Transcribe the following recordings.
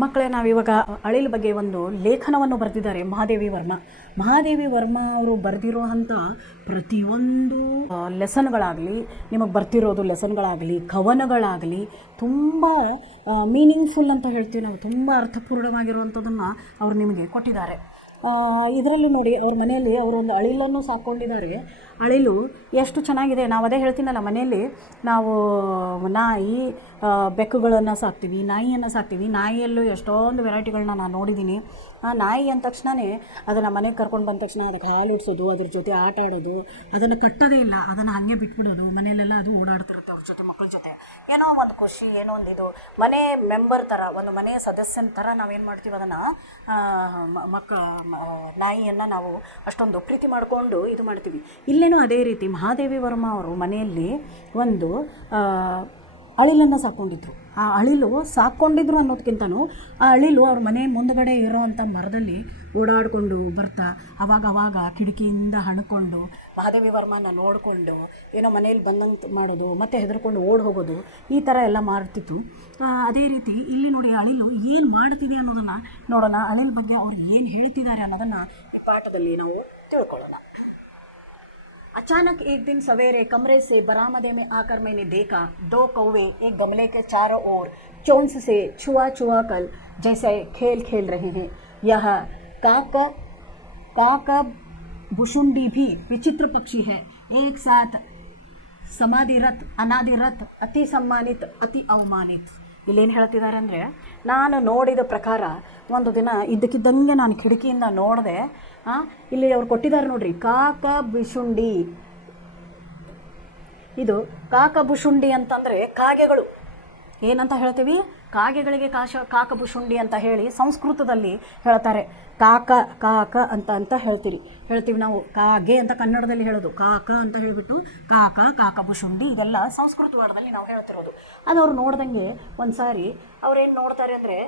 ಮಕ್ಕಳೇ, ನಾವಿವಾಗ ಅಳಿಲ್ ಬಗ್ಗೆ ಒಂದು ಲೇಖನವನ್ನು ಬರೆದಿದ್ದಾರೆ ಮಹಾದೇವಿ ವರ್ಮ ಅವರು ಬರೆದಿರುವಂಥ ಪ್ರತಿಯೊಂದು ಲೆಸನ್ಗಳಾಗಲಿ, ನಿಮಗೆ ಬರ್ತಿರೋದು ಲೆಸನ್ಗಳಾಗಲಿ, ಕವನಗಳಾಗಲಿ ತುಂಬ ಮೀನಿಂಗ್ಫುಲ್ ಅಂತ ಹೇಳ್ತೀವಿ ನಾವು, ತುಂಬ ಅರ್ಥಪೂರ್ಣವಾಗಿರುವಂಥದ್ದನ್ನು ಅವರು ನಿಮಗೆ ಕೊಟ್ಟಿದ್ದಾರೆ. ಇದರಲ್ಲೂ ನೋಡಿ, ಅವ್ರ ಮನೆಯಲ್ಲಿ ಅವರೊಂದು ಅಳಿಲನ್ನು ಸಾಕ್ಕೊಂಡಿದ್ದಾರೆ. ಅಳಿಲು ಎಷ್ಟು ಚೆನ್ನಾಗಿದೆ. ನಾವು ಅದೇ ಹೇಳ್ತೀನಲ್ಲ, ಮನೆಯಲ್ಲಿ ನಾವು ನಾಯಿ ಬೆಕ್ಕುಗಳನ್ನು ಸಾಕ್ತೀವಿ, ನಾಯಿಯನ್ನು ಸಾಕ್ತೀವಿ. ನಾಯಿಯಲ್ಲೂ ಎಷ್ಟೊಂದು ವೆರೈಟಿಗಳನ್ನ ನಾನು ನೋಡಿದ್ದೀನಿ. ಆ ನಾಯಿ ಅಂದ ತಕ್ಷಣವೇ ಅದನ್ನು ಮನೆಗೆ ಕರ್ಕೊಂಡು ಬಂದ ತಕ್ಷಣ ಅದಕ್ಕೆ ಹಾಲು ಉಡ್ಸೋದು, ಅದ್ರ ಜೊತೆ ಆಟ ಆಡೋದು, ಅದನ್ನು ಕಟ್ಟೋದೇ ಇಲ್ಲ, ಅದನ್ನು ಹಾಗೆ ಬಿಟ್ಬಿಡೋದು. ಮನೆಯಲ್ಲೆಲ್ಲ ಅದು ಓಡಾಡ್ತಿರುತ್ತೆ ಅವ್ರ ಜೊತೆ, ಮಕ್ಕಳ ಜೊತೆ. ಏನೋ ಒಂದು ಖುಷಿ, ಏನೋ ಒಂದು ಇದು ಮನೆ ಮೆಂಬರ್ ಥರ, ಒಂದು ಮನೆಯ ಸದಸ್ಯನ ಥರ ನಾವೇನು ಮಾಡ್ತೀವಿ, ಅದನ್ನು ನಾಯಿಯನ್ನು ನಾವು ಅಷ್ಟೊಂದು ಪ್ರೀತಿ ಮಾಡಿಕೊಂಡು ಇದು ಮಾಡ್ತೀವಿ. ಇಲ್ಲೇನೂ ಅದೇ ರೀತಿ ಮಹಾದೇವಿ ವರ್ಮ ಅವರು ಮನೆಯಲ್ಲಿ ಒಂದು ಅಳಿಲನ್ನು ಸಾಕ್ಕೊಂಡಿದ್ರು. ಆ ಅಳಿಲು ಸಾಕ್ಕೊಂಡಿದ್ರು ಅನ್ನೋದಕ್ಕಿಂತನೂ ಆ ಅಳಿಲು ಅವ್ರ ಮನೆ ಮುಂದುಗಡೆ ಇರೋವಂಥ ಮರದಲ್ಲಿ ಓಡಾಡಿಕೊಂಡು ಬರ್ತಾ ಅವಾಗ ಕಿಟಕಿಯಿಂದ ಹಣ್ಕೊಂಡು ಮಹಾದೇವಿ ವರ್ಮನ ನೋಡಿಕೊಂಡು ಏನೋ ಮನೇಲಿ ಬಂದಂತೆ ಮಾಡೋದು, ಮತ್ತು ಹೆದರ್ಕೊಂಡು ಓಡಿ ಹೋಗೋದು, ಈ ಥರ ಎಲ್ಲ ಮಾಡ್ತಿತ್ತು. ಅದೇ ರೀತಿ ಇಲ್ಲಿ ನೋಡಿ, ಅಳಿಲು ಏನು ಮಾಡ್ತಿದೆ ಅನ್ನೋದನ್ನು ನೋಡೋಣ. ಅಳಿಲ್ ಬಗ್ಗೆ ಅವ್ರು ಏನು ಹೇಳ್ತಿದ್ದಾರೆ ಅನ್ನೋದನ್ನು ಈ ಪಾಠದಲ್ಲಿ ನಾವು ತಿಳ್ಕೊಳ್ಳೋಣ. अचानक एक दिन सवेरे कमरे से बरामदे में आकर मैंने देखा 2 कौवे एक गमले के चारों ओर चोंच से छुआ कर जैसे खेल रहे हैं. यह काका भुशुंडी भी विचित्र पक्षी है. एक साथ समाधिरत अनादिरत अति सम्मानित अति अवमानित. ಇಲ್ಲೇನು ಹೇಳ್ತಿದ್ದಾರೆ ಅಂದರೆ, ನಾನು ನೋಡಿದ ಪ್ರಕಾರ ಒಂದು ದಿನ ಇದ್ದಕ್ಕಿದ್ದಂಗೆ ನಾನು ಕಿಟಕಿಯಿಂದ ನೋಡಿದೆ. ಇಲ್ಲಿ ಅವ್ರು ಕೊಟ್ಟಿದ್ದಾರೆ ನೋಡ್ರಿ, ಕಾಕಭುಶುಂಡಿ. ಇದು ಕಾಕಭುಶುಂಡಿ ಅಂತಂದರೆ ಕಾಗೆಗಳು. ಏನಂತ ಹೇಳ್ತೀವಿ? ಕಾಗೆಗಳಿಗೆ ಕಾಕಭುಶುಂಡಿ ಅಂತ ಹೇಳಿ ಸಂಸ್ಕೃತದಲ್ಲಿ ಹೇಳ್ತಾರೆ. ಕಾಕ ಅಂತ ಹೇಳ್ತೀವಿ ನಾವು. ಕಾಗೆ ಅಂತ ಕನ್ನಡದಲ್ಲಿ ಹೇಳೋದು, ಕಾಕ ಅಂತ ಹೇಳಿಬಿಟ್ಟು ಕಾಕಭುಶುಂಡಿ, ಇದೆಲ್ಲ ಸಂಸ್ಕೃತ ವರ್ಡದಲ್ಲಿ ನಾವು ಹೇಳ್ತಿರೋದು. ಅದು ಅವ್ರು ನೋಡ್ದಂಗೆ ಒಂದು ಸಾರಿ ಅವ್ರೇನು ನೋಡ್ತಾರೆ ಅಂದರೆ,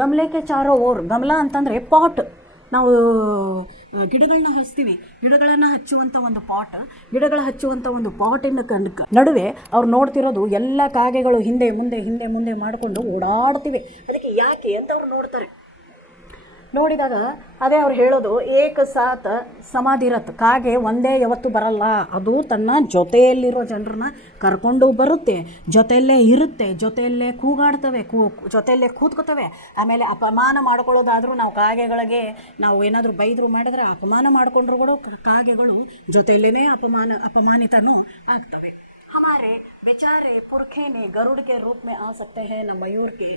ಗಮಲೆಗೆ ಚಾರೋ ಓರ್. ಗಮಲ ಅಂತಂದರೆ ಪಾಟ್. ನಾವು ಗಿಡಗಳನ್ನ ಹಚ್ತೀವಿ, ಗಿಡಗಳನ್ನು ಹಚ್ಚುವಂಥ ಒಂದು ಹಚ್ಚುವಂಥ ಒಂದು ಪಾಟಿನ ನಡುವೆ ಅವ್ರು ನೋಡ್ತಿರೋದು ಎಲ್ಲ ಕಾಗೆಗಳು ಹಿಂದೆ ಮುಂದೆ ಮಾಡಿಕೊಂಡು ಓಡಾಡ್ತಿವೆ. ಅದಕ್ಕೆ ಯಾಕೆ ಅಂತ ಅವ್ರು ನೋಡ್ತಾರೆ. ನೋಡಿದಾಗ ಅದೇ ಅವ್ರು ಹೇಳೋದು, ಏಕ ಸಾತ್ ಸಮಾಧಿರತ್. ಕಾಗೆ ಒಂದೇ ಯಾವತ್ತು ಬರಲ್ಲ, ಅದು ತನ್ನ ಜೊತೆಯಲ್ಲಿರೋ ಜನರನ್ನ ಕರ್ಕೊಂಡು ಬರುತ್ತೆ, ಜೊತೆಯಲ್ಲೇ ಇರುತ್ತೆ, ಜೊತೆಯಲ್ಲೇ ಕೂಗಾಡ್ತವೆ, ಜೊತೆಯಲ್ಲೇ ಕೂತ್ಕೋತವೆ. ಆಮೇಲೆ ಅಪಮಾನ ಮಾಡ್ಕೊಳ್ಳೋದಾದರೂ ನಾವು ಕಾಗೆಗಳಿಗೆ ನಾವು ಏನಾದರೂ ಬೈದರು ಮಾಡಿದ್ರೆ ಅಪಮಾನ ಮಾಡಿಕೊಂಡ್ರು ಕೂಡ ಕಾಗೆಗಳು ಜೊತೆಯಲ್ಲೇ ಅಪಮಾನಿತನೂ ಆಗ್ತವೆ. हमारे बेचारे पुरखे ने गरुड़ के रूप में आ सकते हैं, न मयूर के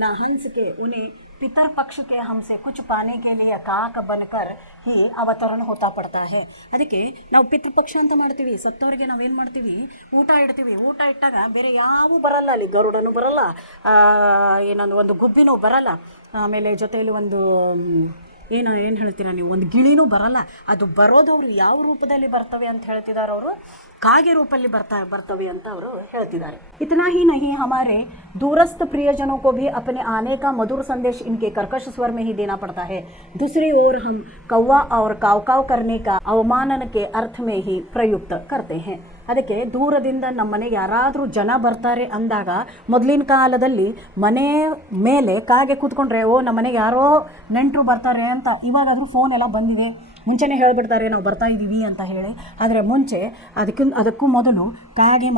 न हंस के. उन्हें पितर पक्ष के हमसे कुछ पाने के लिए काक बनकर ही ಅವತರಣ ಹೋತಾ ಪಡ್ತಾ ಹೇ. ಅದಕ್ಕೆ ನಾವು ಪಿತೃಪಕ್ಷ ಅಂತ ಮಾಡ್ತೀವಿ. ಸತ್ತವರಿಗೆ ನಾವೇನು ಮಾಡ್ತೀವಿ, ಊಟ ಇಡ್ತೀವಿ. ಊಟ ಇಟ್ಟಾಗ ಬೇರೆ ಯಾವ ಬರಲ್ಲ, ಅಲ್ಲಿ ಗರುಡನೂ ಬರಲ್ಲ, ಏನೊಂದು ಒಂದು ಗುಬ್ಬಿನೂ ಬರಲ್ಲ, ಆಮೇಲೆ ಜೊತೆಯಲ್ಲಿ ಒಂದು ಏನು ಹೇಳ್ತೀರಾ ನೀವು, ಒಂದು ಗಿಳಿನೂ ಬರಲ್ಲ. ಅದು ಬರೋದವ್ರು ಯಾವ ರೂಪದಲ್ಲಿ ಬರ್ತವೆ ಅಂತ ಹೇಳ್ತಿದ್ದಾರೆ ಅವರು, ಕಾಗೆ ರೂಪದಲ್ಲಿ ಬರ್ತವೆ ಅಂತ ಅವರು ಹೇಳ್ತಿದ್ದಾರೆ. इतना ही नहीं, हमारे दूरस्थ प्रियजनों को भी अपने आने का मधुर संदेश इनके कर्कश स्वर में ही देना पड़ता है. दूसरी ओर हम कौवा और काव करने का अवमानन के अर्थ में ही प्रयुक्त करते हैं. ಅದಕ್ಕೆ ದೂರದಿಂದ ನಮ್ಮ ಮನೆಗೆ ಯಾರಾದರೂ ಜನ ಬರ್ತಾರೆ ಅಂದಾಗ, ಮೊದಲಿನ ಕಾಲದಲ್ಲಿ ಮನೆ ಮೇಲೆ ಕಾಗೆ ಕೂತ್ಕೊಂಡ್ರೆ ನಮ್ಮ ಮನೆಗೆ ಯಾರೋ ನೆಂಟರು ಬರ್ತಾರೆ ಅಂತ. ಇವಾಗಾದರೂ ಫೋನ್ ಎಲ್ಲ ಬಂದಿದೆ, ಮುಂಚೆನೇ ಹೇಳಿಬಿಡ್ತಾರೆ ನಾವು ಬರ್ತಾ ಇದ್ದೀವಿ ಅಂತ ಹೇಳಿ. ಆದರೆ ಮುಂಚೆ ಅದಕ್ಕೂ ಮೊದಲು ಕಾಗೆ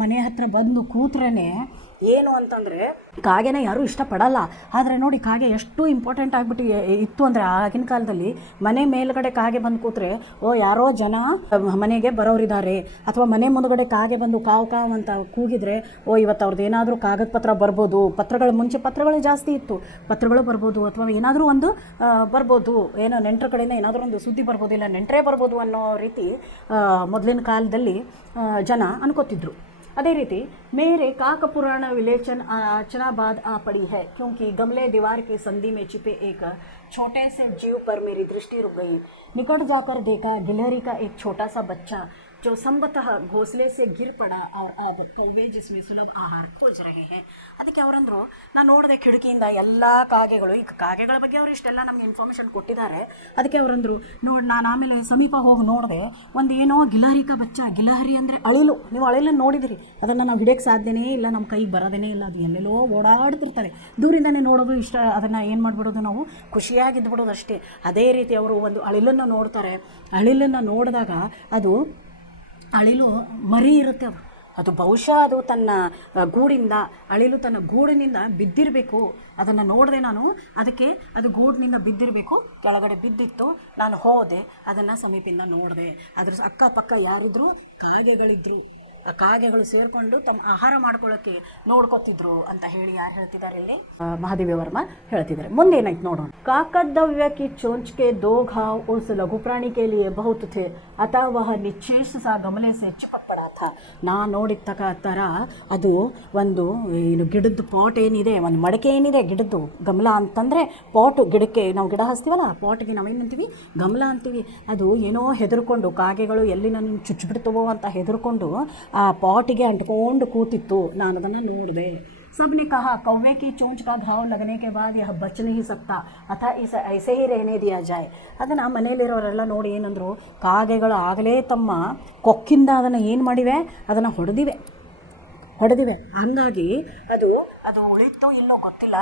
ಮನೆ ಹತ್ರ ಬಂದು ಕೂತ್ರೇ ಏನು ಅಂತಂದರೆ, ಕಾಗೆನ ಯಾರೂ ಇಷ್ಟಪಡಲ್ಲ. ಆದರೆ ನೋಡಿ, ಕಾಗೆ ಎಷ್ಟು ಇಂಪಾರ್ಟೆಂಟ್ ಆಗಿಬಿಟ್ಟು ಇತ್ತು ಅಂದರೆ, ಆಗಿನ ಕಾಲದಲ್ಲಿ ಮನೆ ಮೇಲ್ಗಡೆ ಕಾಗೆ ಬಂದು ಕೂತ್ರೆ ಯಾರೋ ಜನ ಮನೆಗೆ ಬರೋರಿದ್ದಾರೆ, ಅಥವಾ ಮನೆ ಮುಂದುಗಡೆ ಕಾಗೆ ಬಂದು ಕಾವ್ ಅಂತ ಕೂಗಿದ್ರೆ ಇವತ್ತು ಅವ್ರದ್ದು ಏನಾದರೂ ಕಾಗದ ಪತ್ರ ಬರ್ಬೋದು. ಮುಂಚೆ ಪತ್ರಗಳು ಜಾಸ್ತಿ ಇತ್ತು, ಪತ್ರಗಳು ಬರ್ಬೋದು, ಅಥವಾ ಏನಾದರೂ ಒಂದು ಬರ್ಬೋದು, ಏನೋ ನೆಂಟರ ಕಡೆಯಿಂದ ಏನಾದರೂ ಒಂದು ಸುದ್ದಿ ಬರ್ಬೋದು, ಇಲ್ಲ ನೆಂಟರೇ ಬರ್ಬೋದು ಅನ್ನೋ ರೀತಿ ಮೊದಲಿನ ಕಾಲದಲ್ಲಿ ಜನ ಅನ್ಕೋತಿದ್ರು. अदे रीति मेरे काक पुराण विलेचन अर्चना बाद आ पड़ी है, क्योंकि गमले दीवार की संधि में छिपे एक छोटे से जीव पर मेरी दृष्टि रुक गई. निकट जाकर देखा गिलहरी का एक छोटा सा बच्चा जो संभवतः घोंसले से गिर पड़ा और अब कौवे जिसमें सुलभ आहार खोज रहे हैं. ಅದಕ್ಕೆ ಅವರಂದ್ರು, ನಾನು ನೋಡಿದೆ ಕಿಟಕಿಯಿಂದ ಎಲ್ಲ ಕಾಗೆಗಳು, ಈಗ ಕಾಗೆಗಳ ಬಗ್ಗೆ ಅವರು ಇಷ್ಟೆಲ್ಲ ನಮ್ಗೆ ಇನ್ಫಾರ್ಮೇಷನ್ ಕೊಟ್ಟಿದ್ದಾರೆ. ಅದಕ್ಕೆ ಅವರಂದ್ರು, ನೋಡಿ ನಾನು ಆಮೇಲೆ ಸಮೀಪ ಹೋಗಿ ನೋಡಿದೆ, ಒಂದು ಏನೋ ಗಿಲಹರಿ ಕಾ ಬಚ್ಚ. ಗಿಲಹರಿ ಅಂದರೆ ಅಳಿಲು. ನೀವು ಅಳಿಲನ್ನು ನೋಡಿದಿರಿ, ಅದನ್ನು ನಾವು ಹಿಡಿಯೋಕ್ಕೆ ಸಾಧ್ಯನೇ ಇಲ್ಲ, ನಮ್ಮ ಕೈಗೆ ಬರೋದೇ ಇಲ್ಲ. ಅದು ಎಲ್ಲೆಲ್ಲೋ ಓಡಾಡ್ತಿರ್ತಾರೆ. ದೂರಿಂದನೇ ನೋಡೋದು ಇಷ್ಟ, ಅದನ್ನು ಏನು ಮಾಡಿಬಿಡೋದು ನಾವು, ಖುಷಿಯಾಗಿದ್ದುಬಿಡೋದು ಅಷ್ಟೇ. ಅದೇ ರೀತಿ ಅವರು ಒಂದು ಅಳಿಲನ್ನು ನೋಡ್ತಾರೆ. ಅಳಿಲನ್ನು ನೋಡಿದಾಗ ಅದು ಅಳಿಲು ಮರಿ ಇರುತ್ತೆ. ಅದು ಬಹುಶಃ ಅದು ತನ್ನ ಗೂಡಿಂದ, ಅಳಿಲು ತನ್ನ ಗೂಡಿನಿಂದ ಬಿದ್ದಿರಬೇಕು. ಅದನ್ನು ನೋಡಿದೆ ನಾನು, ಅದಕ್ಕೆ ಅದು ಗೂಡಿನಿಂದ ಬಿದ್ದಿರಬೇಕು, ಕೆಳಗಡೆ ಬಿದ್ದಿತ್ತು. ನಾನು ಹೋದೆ, ಅದನ್ನು ಸಮೀಪದಿಂದ ನೋಡಿದೆ. ಅದ್ರ ಅಕ್ಕಪಕ್ಕ ಯಾರಿದ್ರು, ಕಾಗೆಗಳಿದ್ರು. ಆ ಕಾಗೆಗಳು ಸೇರಿಕೊಂಡು ತಮ್ಮ ಆಹಾರ ಮಾಡ್ಕೊಳ್ಳೋಕ್ಕೆ ನೋಡ್ಕೊತಿದ್ರು ಅಂತ ಹೇಳಿ ಯಾರು ಹೇಳ್ತಿದ್ದಾರೆ ಇಲ್ಲಿ, ಮಹಾದೇವಿ ವರ್ಮ ಹೇಳ್ತಿದ್ದಾರೆ. ಮುಂದೆ ಏನಾಯ್ತು ನೋಡೋಣ. काकदव्य की चोंच के 2 घाव उस लघु प्राणी के लिए बहुत थे, अतः वह निश्चेष सा गमले से चिपक पड़ा था. ನಾ ನೋಡಿದ ಥರ ಅದು ಒಂದು ಏನು ಗಿಡದ ಪಾಟ್ ಏನಿದೆ, ಒಂದು ಮಡಕೆ ಏನಿದೆ, ಗಿಡದ್ದು ಗಮಲ ಅಂತಂದರೆ ಪಾಟು, ಗಿಡಕ್ಕೆ ನಾವು ಗಿಡ ಹಚ್ತೀವಲ್ಲ, ಪಾಟ್ಗೆ ನಾವೇನು ಅಂತೀವಿ, ಗಮಲ ಅಂತೀವಿ. ಅದು ಏನೋ ಹೆದರ್ಕೊಂಡು, ಕಾಗೆಗಳು ಎಲ್ಲಿ ನನ್ನ ಚುಚ್ಚಿಬಿಡ್ತವೋ ಅಂತ ಹೆದರ್ಕೊಂಡು ಆ ಪಾಟಿಗೆ ಅಂಟ್ಕೊಂಡು ಕೂತಿತ್ತು. ನಾನು ಅದನ್ನು ನೋಡಿದೆ. सबने कहा, कौवे की चोंच का घाव लगने के बाद यह बच नहीं सकता, अतः इसे ऐसे ही रहने दिया जाए. ಅದನ್ನು ಮನೆಯಲ್ಲಿರೋರೆಲ್ಲ ನೋಡಿ ಏನಂದರು, ಕಾಗೆಗಳು ಆಗಲೇ ತಮ್ಮ ಕೊಕ್ಕಿಂದ ಅದನ್ನು ಏನು ಮಾಡಿವೆ, ಅದನ್ನು ಹೊಡೆದಿವೆ. ಹಂಗಾಗಿ ಅದು ಉಳಿತೋ ಇಲ್ಲೋ ಗೊತ್ತಿಲ್ಲ,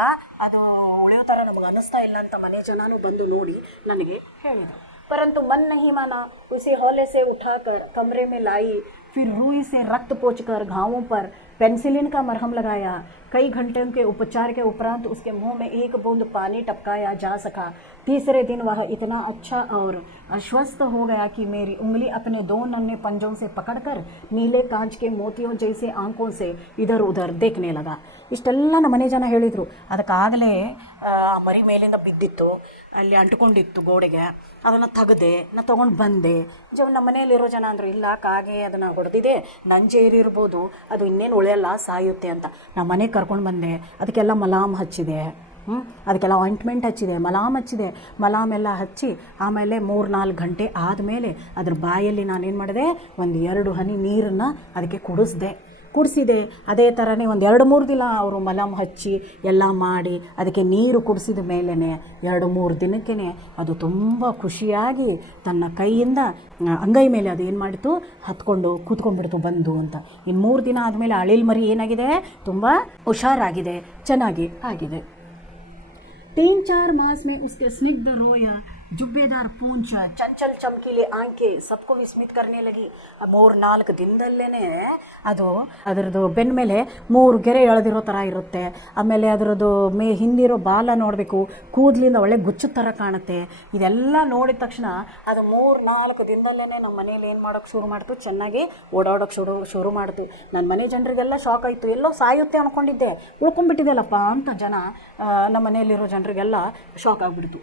ಅದು ಉಳಿಯೋ ಥರ ನಮಗೆ ಅನ್ನಿಸ್ತಾ ಇಲ್ಲ ಅಂತ ಮನೆ ಜನನೂ ಬಂದು ನೋಡಿ ನನಗೆ ಹೇಳಿದರು. परंतु मन नहीं माना. उसे हौले से उठाकर कमरे में लाई, फिर रुई से रक्त पोंछकर घावों पर पेनिसिलिन का मरहम लगाया. कई घंटे के उपचार के उपरांत उसके मुंह में एक बूंद पानी टपकाया जा सका. तीसरे दिन वह इतना अच्छा और आश्वस्त हो गया कि मेरी उंगली अपने 2 नन्हे पंजों से पकड़कर नीले कांच के मोतियों जैसे आंखों से इधर उधर देखने लगा. ಇಷ್ಟೆಲ್ಲ ನಮ್ಮ ಮನೆ ಜನ ಹೇಳಿದರು. ಅದಕ್ಕಾಗಲೇ ಮರಿ ಮೇಲಿಂದ ಬಿದ್ದಿತ್ತು, ಅಲ್ಲಿ ಅಂಟ್ಕೊಂಡಿತ್ತು ಗೋಡೆಗೆ. ಅದನ್ನು ತೆಗೆದೆ, ನಾನು ತೊಗೊಂಡು ಬಂದೆ. ನಮ್ಮ ಮನೆಯಲ್ಲಿರೋ ಜನ ಅಂದರು, ಇಲ್ಲ ಕಾಗೆ ಅದನ್ನು ಹೊಡೆದಿದೆ, ನಂಜೇರಿರ್ಬೋದು, ಅದು ಇನ್ನೇನು ಉಳಿಯಲ್ಲ, ಸಾಯುತ್ತೆ ಅಂತ. ನಮ್ಮ ಮನೆಗೆ ಕರ್ಕೊಂಡು ಬಂದೆ. ಅದಕ್ಕೆಲ್ಲ ಮಲಾಮ್ ಹಚ್ಚಿದೆ, ಅದಕ್ಕೆಲ್ಲ ಆಯಿಂಟ್ಮೆಂಟ್ ಹಚ್ಚಿದೆ, ಮಲಾಮ್ ಎಲ್ಲ ಹಚ್ಚಿ ಆಮೇಲೆ 3-4 ಗಂಟೆ ಆದಮೇಲೆ ಅದ್ರ ಬಾಯಲ್ಲಿ ನಾನೇನು ಮಾಡಿದೆ, ಒಂದು 2 ಹನಿ ನೀರನ್ನು ಅದಕ್ಕೆ ಕುಡಿಸಿದೆ. ಅದೇ ಥರನೇ ಒಂದು 2-3 ದಿನ ಅವರು ಮಲಾಮ್ ಹಚ್ಚಿ ಎಲ್ಲ ಮಾಡಿ ಅದಕ್ಕೆ ನೀರು ಕುಡಿಸಿದ ಮೇಲೇ 2-3 ದಿನಕ್ಕೇ ಅದು ತುಂಬ ಖುಷಿಯಾಗಿ ತನ್ನ ಕೈಯಿಂದ ಅಂಗೈ ಮೇಲೆ ಅದು ಏನು ಮಾಡಿತು, ಹತ್ಕೊಂಡು ಕೂತ್ಕೊಂಡ್ಬಿಡ್ತು ಬಂದು ಅಂತ. ಇನ್ನು 3 ದಿನ ಆದಮೇಲೆ ಅಳಿಲ್ ಮರಿ ಏನಾಗಿದೆ, ತುಂಬ ಹುಷಾರಾಗಿದೆ, ಚೆನ್ನಾಗಿ ಆಗಿದೆ. 3-4 मास में उसके स्निग्ध रोया, जुब्बेदार पूंछ, चंचल चमकीले आंखें सबको विस्मित करने लगी. 3-4 ದಿನದಲ್ಲೇ ಅದರದ್ದು ಬೆನ್ನ ಮೇಲೆ 3 ಗೆರೆ ಎಳೆದಿರೋ ಥರ ಇರುತ್ತೆ. ಆಮೇಲೆ ಅದರದ್ದು ಹಿಂದಿರೋ ಬಾಲ ನೋಡಬೇಕು, ಕೂದಲಿಂದ ಒಳ್ಳೆ ಗುಚ್ಚದ ಥರ ಕಾಣುತ್ತೆ. ಇದೆಲ್ಲ ನೋಡಿದ ತಕ್ಷಣ ಅದು 3-4 ದಿನದಲ್ಲೇ ನಮ್ಮ ಮನೇಲಿ ಏನು ಮಾಡೋಕ್ಕೆ ಶುರು ಮಾಡ್ತು, ಚೆನ್ನಾಗಿ ಓಡಾಡೋಕ್ಕೆ ಶುರು ಮಾಡ್ತು. ನನ್ನ ಮನೆ ಜನರಿಗೆಲ್ಲ ಶಾಕ್ ಆಯಿತು, ಎಲ್ಲೋ ಸಾಯುತ್ತೆ ಅಂದ್ಕೊಂಡಿದ್ದೆ, ಉಳ್ಕೊಂಡ್ಬಿಟ್ಟಿದೆಯಲ್ಲಪ್ಪ ಅಂತ ನಮ್ಮ ಮನೆಯಲ್ಲಿರೋ ಜನರಿಗೆಲ್ಲ ಶಾಕ್ ಆಗಿಬಿಡ್ತು.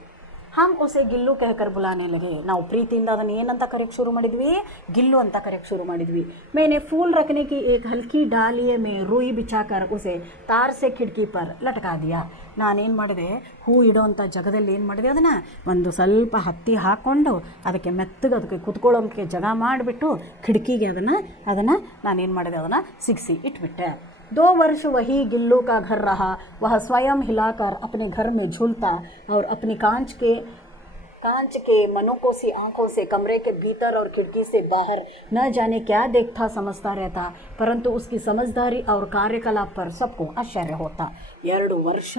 हम उसे गिल्लू कहकर बुलाने लगे. ನಾವು ಪ್ರೀತಿಯಿಂದ ಅದನ್ನು ಏನಂತ ಕರೆಯಕ್ಕೆ ಶುರು ಮಾಡಿದ್ವಿ, ಗಿಲ್ಲು ಅಂತ ಕರೆಯಕ್ಕೆ ಶುರು ಮಾಡಿದ್ವಿ. मैंने फूल रखने की एक हल्की डालिये में रुई बिछाकर उसे तार से खिड़की पर लटका दिया. ನಾನೇನು ಮಾಡಿದೆ, ಹೂ ಇಡೋವಂಥ ಜಾಗದಲ್ಲಿ ಏನು ಮಾಡಿದೆ, ಅದನ್ನು ಒಂದು ಸ್ವಲ್ಪ ಹತ್ತಿ ಹಾಕ್ಕೊಂಡು ಅದಕ್ಕೆ ಮೆತ್ತಗೆ ಅದಕ್ಕೆ ಕುತ್ಕೊಳ್ಳೋಕ್ಕೆ ಜಾಗ ಮಾಡಿಬಿಟ್ಟು ಕಿಟಕಿಗೆ ಅದನ್ನು ನಾನೇನು ಮಾಡಿದೆ, ಅದನ್ನು ಸಿಗಿಸಿ ಇಟ್ಬಿಟ್ಟೆ. 2 वर्ष वही गिल्लू का घर रहा. वह स्वयं हिलाकर अपने घर में झूलता और अपनी कांच के मनोकोसी आंखों से कमरे के भीतर और खिड़की से बाहर न जाने क्या देखता समझता रहता. परंतु उसकी समझदारी और कार्यकलाप पर सबको आश्चर्य होता. 2 ವರ್ಷ